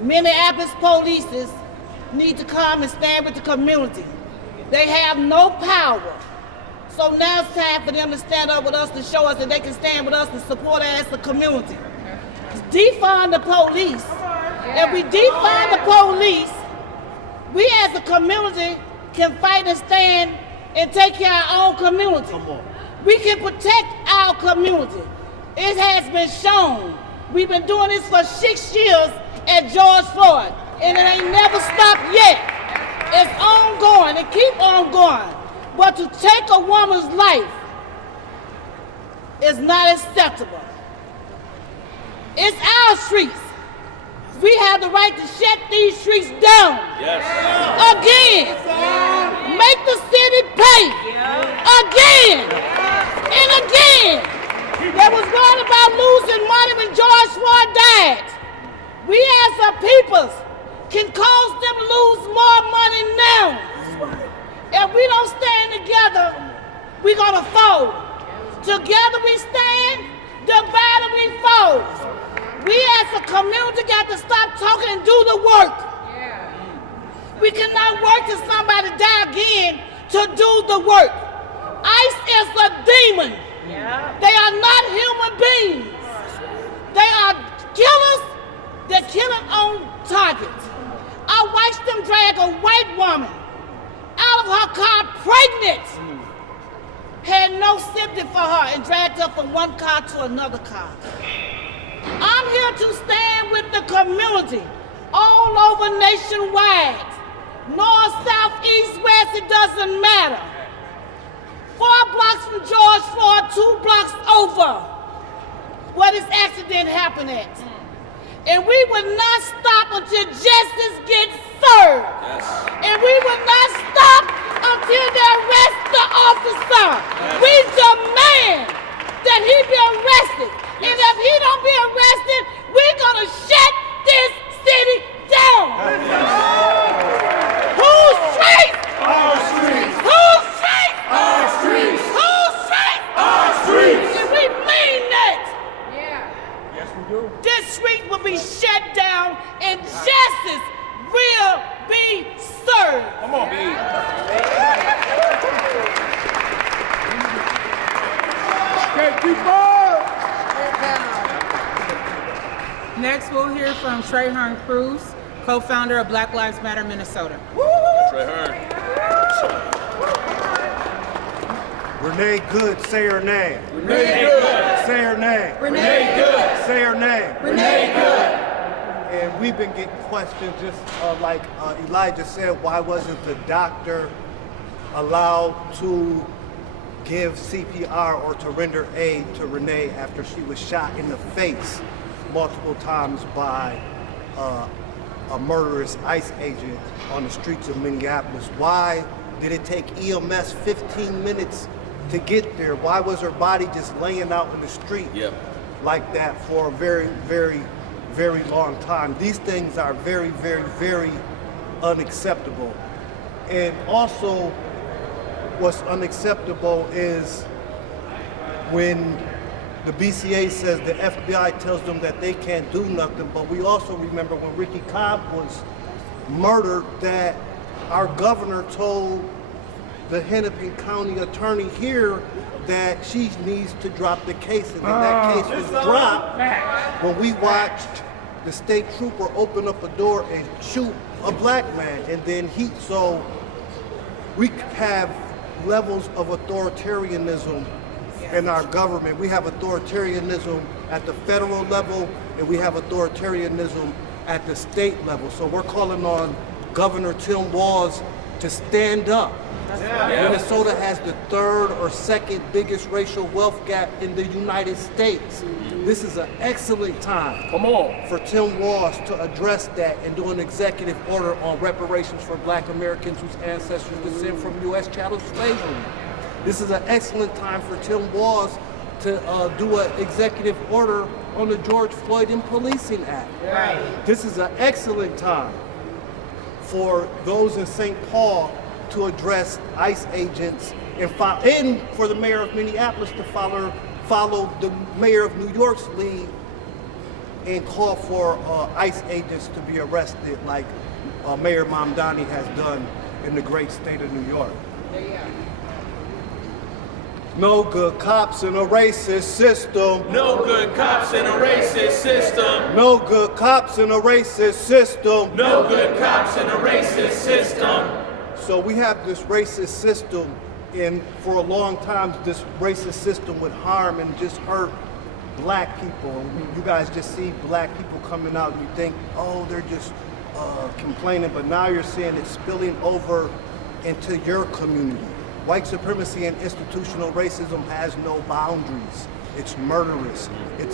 Minneapolis police need to come and stand with the community. They have no power. So now it's time for them to stand up with us to show us that they can stand with us and support us as a community. Defund the police. If we defund the police, we as a community can fight and stand and take care of our own community. We can protect our community. It has been shown. We've been doing this for 6 years at George Floyd, and it ain't never stopped yet. It's ongoing and keep on going. But to take a woman's life is not acceptable. It's our streets. We have the right to shut these streets down. Yes. Again. Make the city pay. Again. And again. They was worried about losing money when George Floyd died. We as a people can cause them to lose more money now. If we don't stand together, we're gonna fold. Together we stand, divided we fold. We as a community got to stop talking and do the work. We cannot wait till somebody die again to do the work. ICE is a demon. They are not human beings. They are killers. They're killing on target. I watched them drag a white woman out of her car pregnant. Had no sympathy for her and dragged her from one car to another car. I'm here to stand with the community all over nationwide. North, south, east, west, it doesn't matter. 4 blocks from George Floyd, 2 blocks over where this accident happened at. And we will not stop until justice gets served. And we will not stop until they arrest the officer. We demand that he be arrested. And if he don't be arrested, we're gonna shut this city down. Whose streets? Our streets. Whose streets? Our streets. Whose streets? Our streets. And we mean that. Yes, we do. This street will be shut down and justice will be Next, we'll hear from Trahern Cruz, co-founder of Black Lives Matter Minnesota. Renee Good, say her name. Renee Good. Say her name. Renee Good. Say her name. Renee Good. And we've been getting questions just like Elijah said, why wasn't the doctor allowed to give CPR or to render aid to Renee after she was shot in the face multiple times by a murderous ICE agent on the streets of Minneapolis? Why did it take EMS 15 minutes to get there? Why was her body just laying out in the street like that for a very, very, very long time? These things are very, very, very unacceptable. And also, what's unacceptable is when the BCA says the FBI tells them that they can't do nothing, but we also remember when Ricky Cobb was murdered that our governor told the Hennepin County attorney here that she needs to drop the case, and that case was dropped when we watched the state trooper open up a door and shoot a black man, and then so we have levels of authoritarianism in our government. We have authoritarianism at the federal level, and we have authoritarianism at the state level. So we're calling on Governor Tim Walz to stand up. Minnesota has the third or second biggest racial wealth gap in the United States. This is an excellent time for Tim Walz to address that and do an executive order on reparations for black Americans whose ancestors descend from U.S. chattel slavery. This is an excellent time for Tim Walz to do an executive order on the George Floyd and Policing Act. This is an excellent time for those in St. Paul to address ICE agents and for the mayor of Minneapolis to follow the mayor of New York's lead and call for ICE agents to be arrested like Mayor Mamdani has done in the great state of New York. No good cops in a racist system. No good cops in a racist system. No good cops in a racist system. No good cops in a racist system. So we have this racist system, and for a long time, this racist system would harm and just hurt black people. You guys just see black people coming out and you think, oh, they're just complaining, but now you're seeing it spilling over into your community. White supremacy and institutional racism has no boundaries. It's murderous. It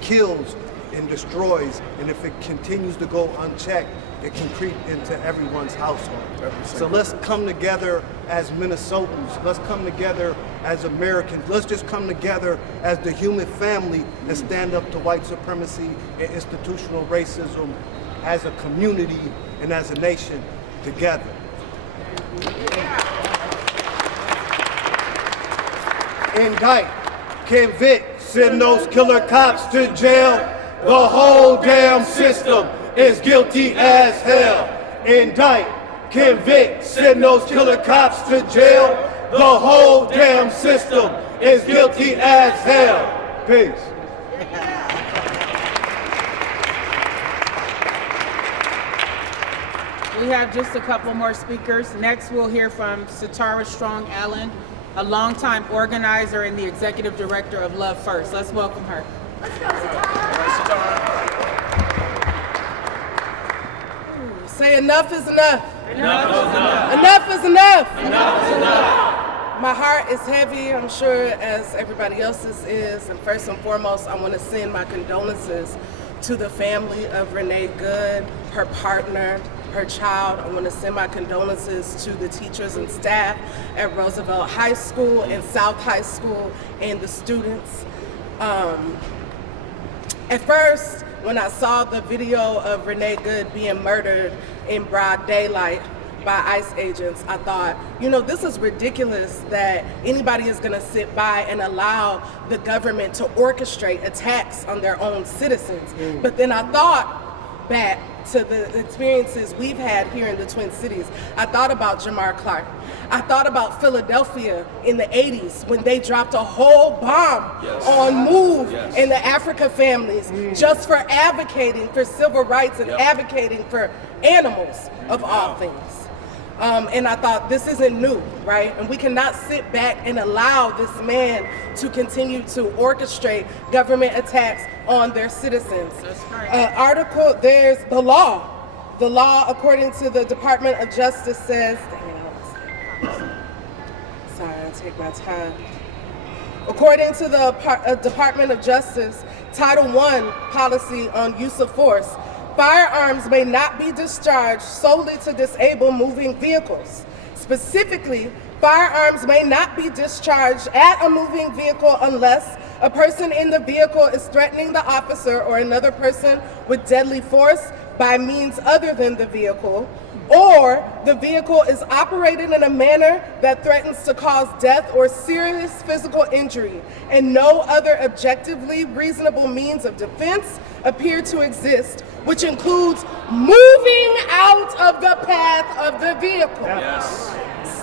kills and destroys, and if it continues to go unchecked, it can creep into everyone's household. So let's come together as Minnesotans. Let's come together as Americans. Let's just come together as the human family and stand up to white supremacy and institutional racism as a community and as a nation together. Indict, convict, send those killer cops to jail. The whole damn system is guilty as hell. Indict, convict, send those killer cops to jail. The whole damn system is guilty as hell. Peace. We have just a couple more speakers. Next, we'll hear from Satara Strong Allen, a longtime organizer and the executive director of Love First. Let's welcome her. Let's go, Satara. Say enough is enough. Enough is enough. Enough is enough. Enough is enough. My heart is heavy, I'm sure, as everybody else's is. And first and foremost, I want to send my condolences to the family of Renee Good, her partner, her child. I want to send my condolences to the teachers and staff at Roosevelt High School and South High School and the students. At first, when I saw the video of Renee Good being murdered in broad daylight by ICE agents, I thought, you know, this is ridiculous that anybody is going to sit by and allow the government to orchestrate attacks on their own citizens. But then I thought back to the experiences we've had here in the Twin Cities. I thought about Jamar Clark. I thought about Philadelphia in the 80s when they dropped a whole bomb on MOVE and the Africa families just for advocating for civil rights and advocating for animals of all things. And I thought, this isn't new, right? And we cannot sit back and allow this man to continue to orchestrate government attacks on their citizens. That's right. There's the law. The law, according to the Department of Justice, says, sorry, I'll take my time. According to the Department of Justice, Title I policy on use of force, firearms may not be discharged solely to disable moving vehicles. Specifically, firearms may not be discharged at a moving vehicle unless a person in the vehicle is threatening the officer or another person with deadly force by means other than the vehicle, or the vehicle is operated in a manner that threatens to cause death or serious physical injury, and no other objectively reasonable means of defense appear to exist, which includes moving out of the path of the vehicle. Yes.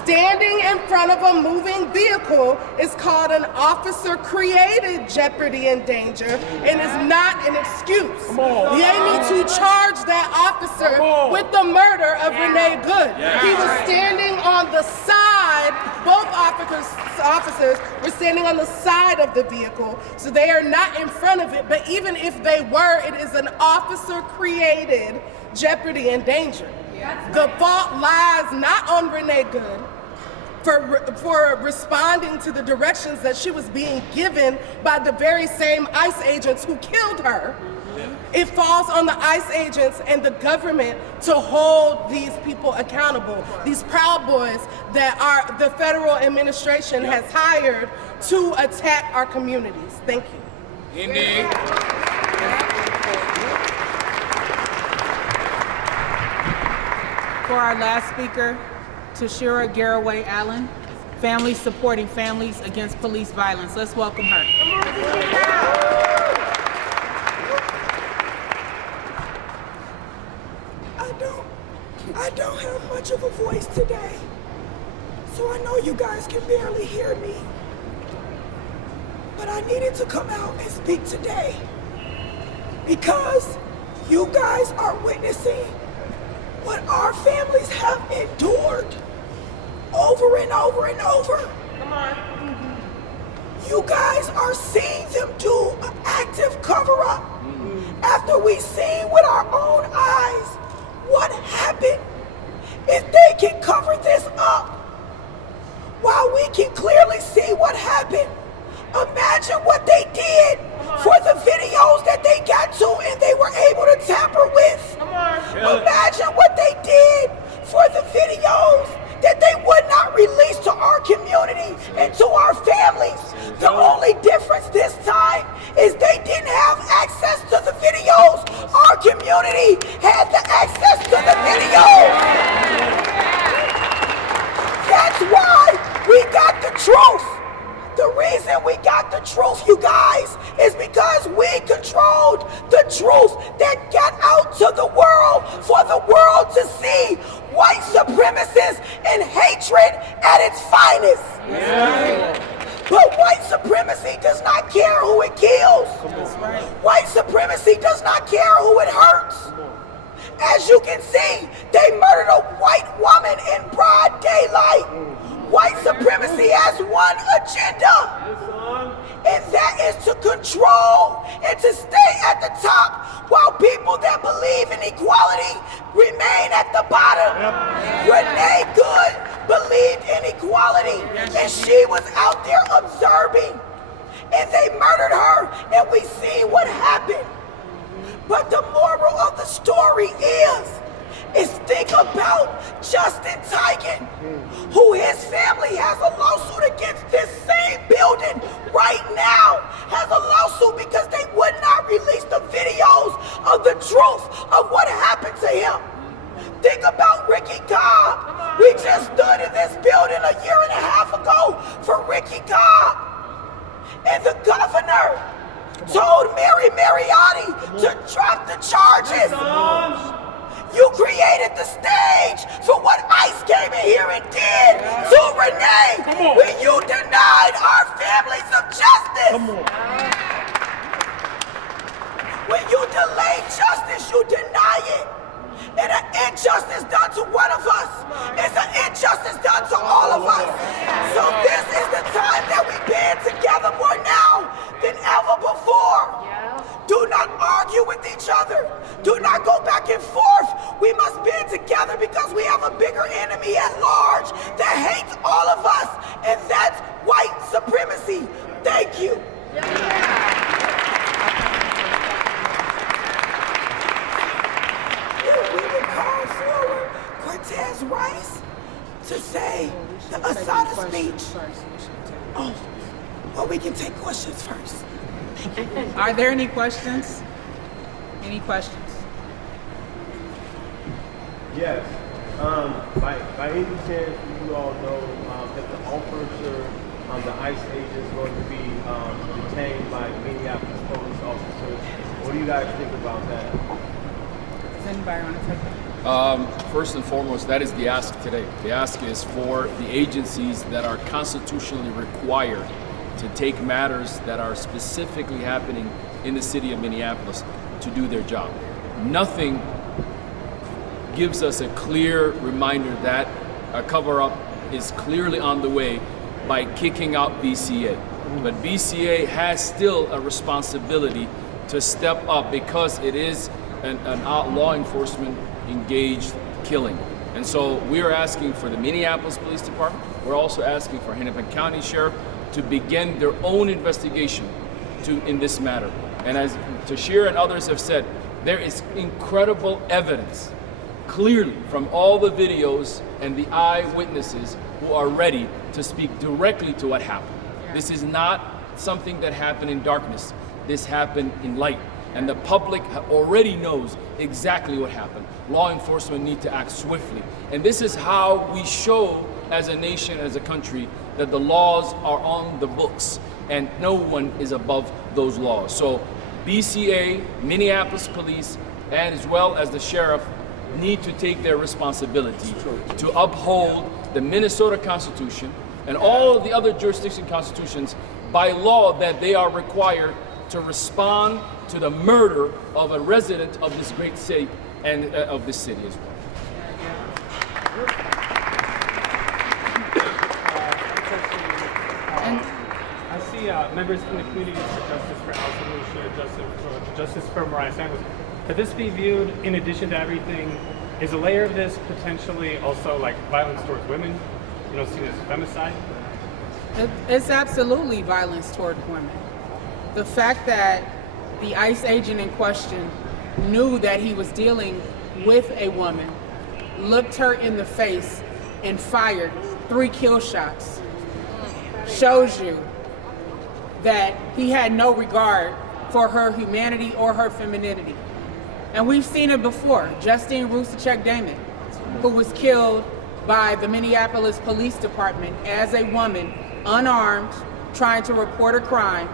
Standing in front of a moving vehicle is called an officer-created jeopardy and danger and is not an excuse. They need to charge that officer with the murder of Renee Good. He was standing on the side, both officers were standing on the side of the vehicle, so they are not in front of it, but even if they were, it is an officer-created jeopardy and danger. The fault lies not on Renee Good for responding to the directions that she was being given by the very same ICE agents who killed her. It falls on the ICE agents and the government to hold these people accountable, these Proud Boys that the federal administration has hired to attack our communities. Thank you. Indeed. For our last speaker, Tashira Garraway Allen, Families Supporting Families Against Police Violence. Let's welcome her. I don't have much of a voice today, so I know you guys can barely hear me. But I needed to come out and speak today because you guys are witnessing what our families have endured over and over and over. Come on. You guys are seeing them do an active cover-up after we seen with our own eyes what happened. If they can cover this up while we can clearly see what happened, imagine what they did for the videos that they got to and they were able to tamper with. Imagine what they did for the videos that they would not release to our community and to our families. The only difference this time is they didn't have access to the videos. Our community had the access to the videos. That's why we got the truth. The reason we got the truth, you guys, is because we controlled the truth that got out to the world for the world to see white supremacists and hatred at its finest. Yeah. But white supremacy does not care who it kills. White supremacy does not care who it hurts. As you can see, they murdered a white woman in broad daylight. White supremacy has one agenda, and that is to control and to stay at the top while people that believe in equality remain at the bottom. Renee Good believed in equality, and she was out there observing, and they murdered her, and we see what happened. But the moral of the story is think about Justin Tigan, who his family has a lawsuit against this same building right now, has a lawsuit because they would not release the videos of the truth of what happened to him. Think about Ricky Cobb. We just stood in this building a year and a half ago for Ricky Cobb. And the governor told Mary Mariotti to drop the charges. You created the stage for what ICE came in here and did to Renee when you denied our families of justice. When you delay justice, you deny it. And an injustice done to one of us is an injustice done to all of us. So this is the time that we band together more now than ever before. Do not argue with each other. Do not go back and forth. We must band together because we have a bigger enemy at large that hates all of us, and that's white supremacy. Thank you. We would call forward Cortez Rice to say the Asada speech. Oh, well, we can take questions first. Are there any questions? Any questions? Yes. By any chance, do you all know if the officer, the ICE agent, is going to be detained by Minneapolis police officers? What do you guys think about that? Does anybody want to take that? First and foremost, that is the ask today. The ask is for the agencies that are constitutionally required to take matters that are specifically happening in the city of Minneapolis to do their job. Nothing gives us a clear reminder that a cover-up is clearly on the way by kicking out BCA. But BCA has still a responsibility to step up because it is an law enforcement engaged killing. And so we are asking for the Minneapolis Police Department. We're also asking for Hennepin County Sheriff to begin their own investigation in this matter. And as Tashir and others have said, there is incredible evidence, clearly from all the videos and the eyewitnesses who are ready to speak directly to what happened. This is not something that happened in darkness. This happened in light. And the public already knows exactly what happened. Law enforcement need to act swiftly. And this is how we show as a nation, as a country, that the laws are on the books and no one is above those laws. So BCA, Minneapolis Police, and as well as the sheriff need to take their responsibility to uphold the Minnesota Constitution and all of the other jurisdiction constitutions by law that they are required to respond to the murder of a resident of this great state and of this city as well. I see members from the community for justice for Alison Lucia, justice for Mariah Sanders. Could this be viewed, in addition to everything, is a layer of this potentially also like violence towards women, seen as femicide? It's absolutely violence toward women. The fact that the ICE agent in question knew that he was dealing with a woman, looked her in the face, and fired 3 kill shots shows you that he had no regard for her humanity or her femininity. And we've seen it before. Justine Rusacek-Damon, who was killed by the Minneapolis Police Department as a woman, unarmed, trying to report a crime,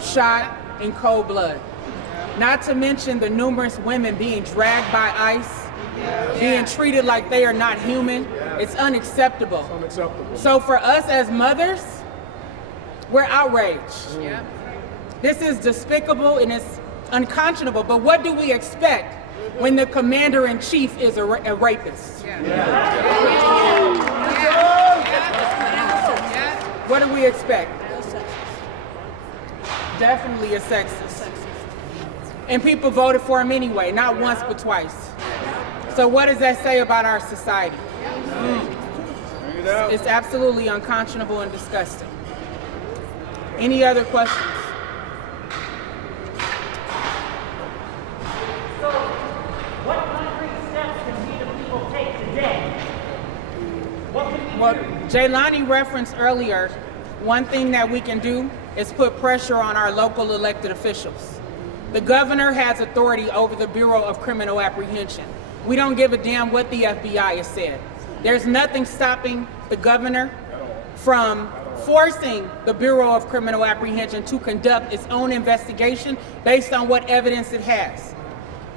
shot in cold blood. Not to mention the numerous women being dragged by ICE, being treated like they are not human. It's unacceptable. It's unacceptable. So for us as mothers, we're outraged. This is despicable and it's unconscionable, but what do we expect when the commander-in-chief is a rapist? What do we expect? Definitely a sexist. And people voted for him anyway, not once but twice. So what does that say about our society? It's absolutely unconscionable and disgusting. Any other questions? So, what concrete steps can we the people take today? Well, Jaylani referenced earlier, one thing that we can do is put pressure on our local elected officials. The governor has authority over the Bureau of Criminal Apprehension. We don't give a damn what the FBI has said. There's nothing stopping the governor from forcing the Bureau of Criminal Apprehension to conduct its own investigation based on what evidence it has.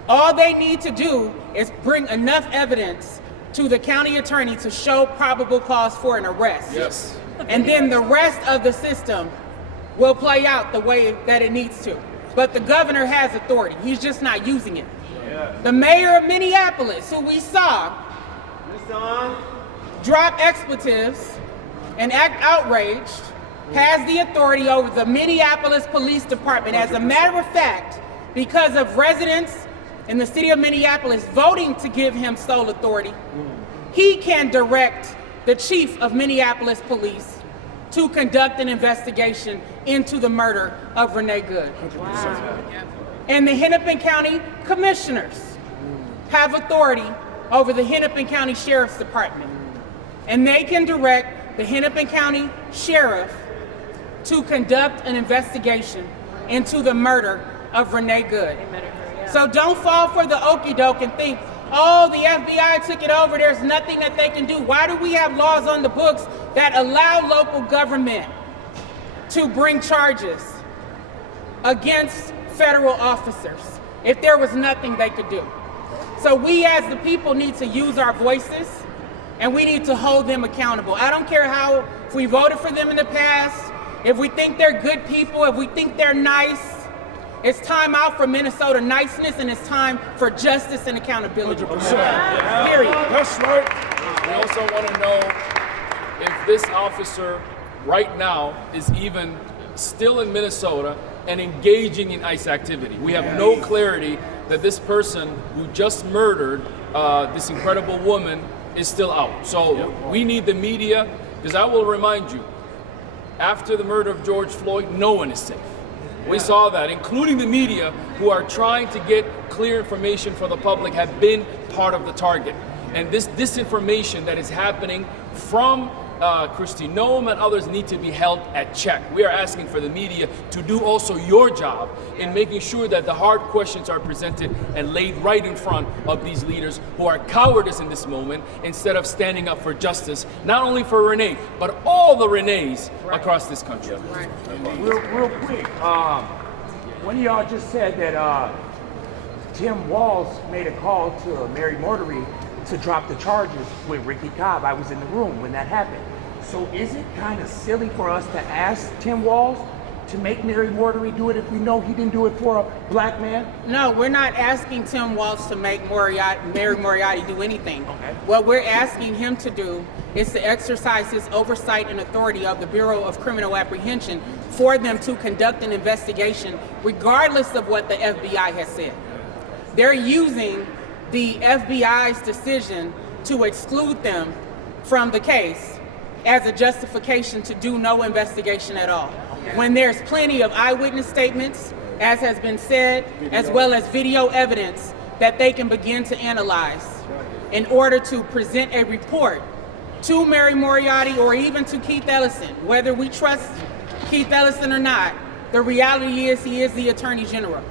All they need to do is bring enough evidence to the county attorney to show probable cause for an arrest. Yes. And then the rest of the system will play out the way that it needs to. But the governor has authority. He's just not using it. The mayor of Minneapolis, who we saw drop expletives and act outraged, has the authority over the Minneapolis Police Department. As a matter of fact, because of residents in the city of Minneapolis voting to give him sole authority, he can direct the chief of Minneapolis Police to conduct an investigation into the murder of Renee Good. Wow. And the Hennepin County commissioners have authority over the Hennepin County Sheriff's Department. And they can direct the Hennepin County Sheriff to conduct an investigation into the murder of Renee Good. So don't fall for the okie doke and think, oh, the FBI took it over, there's nothing that they can do. Why do we have laws on the books that allow local government to bring charges against federal officers if there was nothing they could do? So we as the people need to use our voices and we need to hold them accountable. I don't care how, if we voted for them in the past, if we think they're good people, if we think they're nice, it's time out for Minnesota niceness and it's time for justice and accountability. 100%. Period. That's right. We also want to know if this officer right now is even still in Minnesota and engaging in ICE activity. We have no clarity that this person who just murdered this incredible woman is still out. So we need the media, because I will remind you, after the murder of George Floyd, no one is safe. We saw that, including the media, who are trying to get clear information for the public, have been part of the target. And this disinformation that is happening from Kristi Noem and others need to be held at check. We are asking for the media to do also your job in making sure that the hard questions are presented and laid right in front of these leaders who are cowardice in this moment instead of standing up for justice, not only for Renee, but all the Renees across this country. Real quick, one of y'all just said that Tim Walz made a call to Mary Mortery to drop the charges with Ricky Cobb. I was in the room when that happened. So is it kind of silly for us to ask Tim Walz to make Mary Mortery do it if we know he didn't do it for a black man? No, we're not asking Tim Walz to make Mary Moriarty do anything. Okay. What we're asking him to do is to exercise his oversight and authority of the Bureau of Criminal Apprehension for them to conduct an investigation regardless of what the FBI has said. They're using the FBI's decision to exclude them from the case as a justification to do no investigation at all. When there's plenty of eyewitness statements, as has been said, as well as video evidence that they can begin to analyze in order to present a report to Mary Moriarty or even to Keith Ellison. Whether we trust Keith Ellison or not, the reality is he is the Attorney General.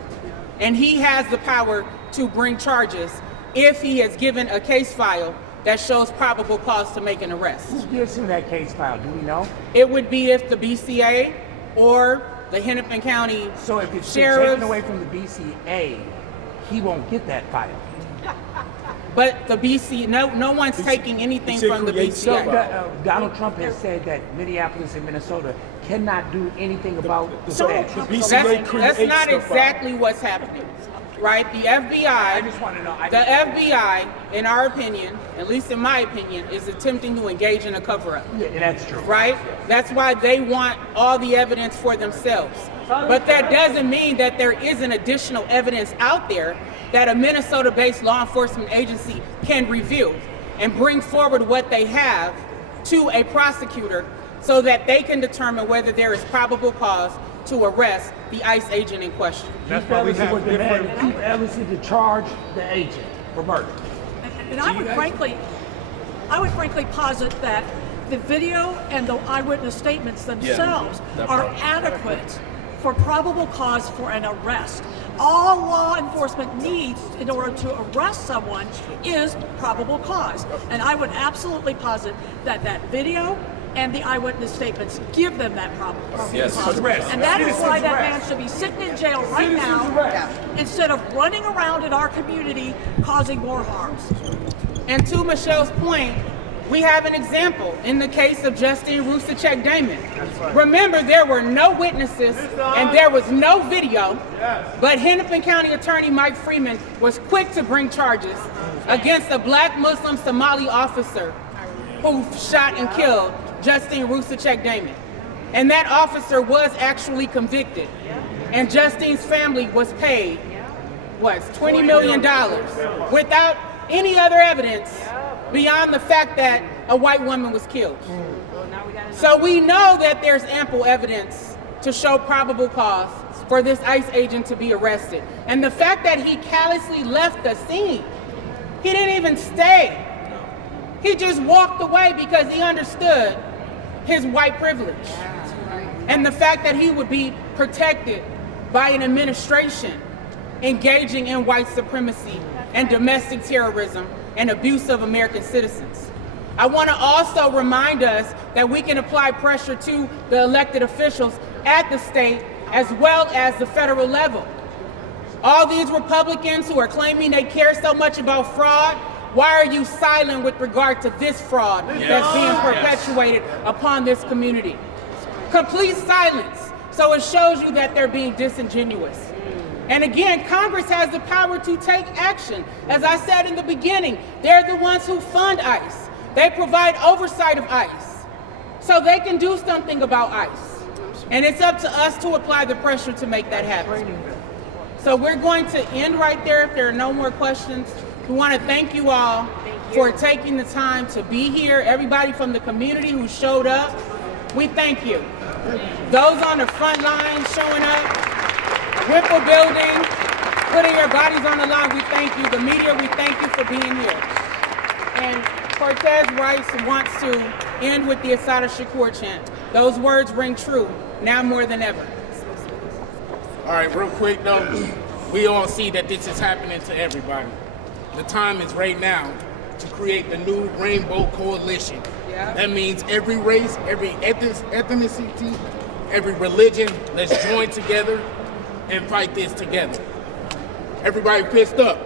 And he has the power to bring charges if he has given a case file that shows probable cause to make an arrest. Who gives him that case file? Do we know? It would be if the BCA or the Hennepin County So if it's sheriffs, taken away from the BCA, he won't get that file. but the BCA, no one's taking anything from the So BCA. Donald Trump has said that Minneapolis and Minnesota cannot do anything about that. That's not exactly what's happening. Right, the FBI, I just want to know. The FBI, in our opinion, at least in my opinion, is attempting to engage in a cover-up. Yeah, that's true. Right? That's why they want all the evidence for themselves. But that doesn't mean that there isn't additional evidence out there that a Minnesota-based law enforcement agency can review and bring forward what they have to a prosecutor so that they can determine whether there is probable cause to arrest the ICE agent in question. That's why we have different. Keith Ellison to charge the agent for murder. And I would frankly posit that the video and the eyewitness statements themselves are adequate for probable cause for an arrest. All law enforcement needs in order to arrest someone is probable cause. And I would absolutely posit that that video and the eyewitness statements give them that probable Yes. cause. Arrest. And that is why that man Citizens should be sitting in jail right now instead of running around in our community causing more harms. And to Michelle's point, we have an example in the case of Justine Rusacek Damon. Remember, there were no witnesses and there was no video, but Hennepin County Attorney Mike Freeman was quick to bring charges against a black Muslim Somali officer who shot and killed Justine Rusacek Damon. And that officer was actually convicted. And Justine's family was paid, what, $20 million without any other evidence beyond the fact that a white woman was killed. So we know that there's ample evidence to show probable cause for this ICE agent to be arrested. And the fact that he callously left the scene, he didn't even stay. He just walked away because he understood his white privilege. And the fact that he would be protected by an administration engaging in white supremacy and domestic terrorism and abuse of American citizens. I want to also remind us that we can apply pressure to the elected officials at the state as well as the federal level. All these Republicans who are claiming they care so much about fraud, why are you silent with regard to this fraud that's being perpetuated upon this community? Complete silence. So it shows you that they're being disingenuous. And again, Congress has the power to take action. As I said in the beginning, they're the ones who fund ICE. They provide oversight of ICE. So they can do something about ICE. And it's up to us to apply the pressure to make that happen. So we're going to end right there if there are no more questions. We want to thank you all for taking the time to be here. Everybody from the community who showed up, we thank you. Those on the front line showing up, Whipple Building, putting your bodies on the line, we thank you. The media, we thank you for being here. And Cortez Rice wants to end with the Assata Shakur chant. Those words ring true, now more than ever. All right, real quick though, we all see that this is happening to everybody. The time is right now to create the new Rainbow Coalition. That means every race, every ethnicity, every religion, let's join together and fight this together. Everybody pissed up.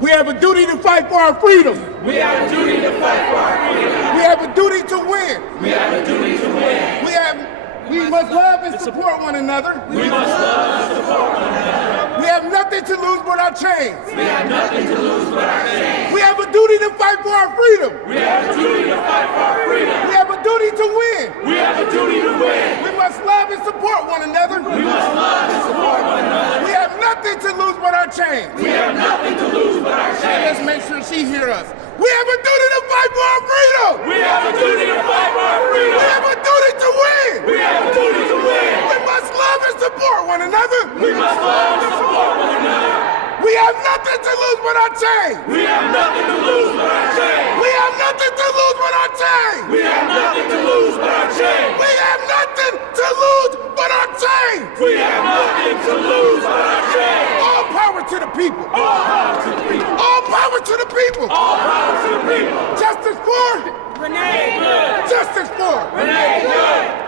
We have a duty to fight for our freedom. We have a duty to fight for our freedom. We have a duty to win. We have a duty to win. We must love and support one another. We must love and support one another. We have nothing to lose but our chains. We have nothing to lose but our chains. We have a duty to fight for our freedom. We have a duty to fight for our freedom. We have a duty to win. We have a duty to win. We must love and support one another. We must love and support one another. We have nothing to lose but our chains. We have nothing to lose but our chains. Let's make sure she hears us. We have a duty to fight for our freedom. We have a duty to fight for our freedom. We have a duty to win. We have a duty to win. We must love and support one another. We must love and support one another. We have nothing to lose but our chains. We have nothing to lose but our chains. We have nothing to lose but our chains. We have nothing to lose but our chains. We have nothing to lose but our chains. We have nothing to lose but our chains. All power to the people. All power to the people. All power to the people. All power to the people. Justice for Renee Good. Justice for Renee Good.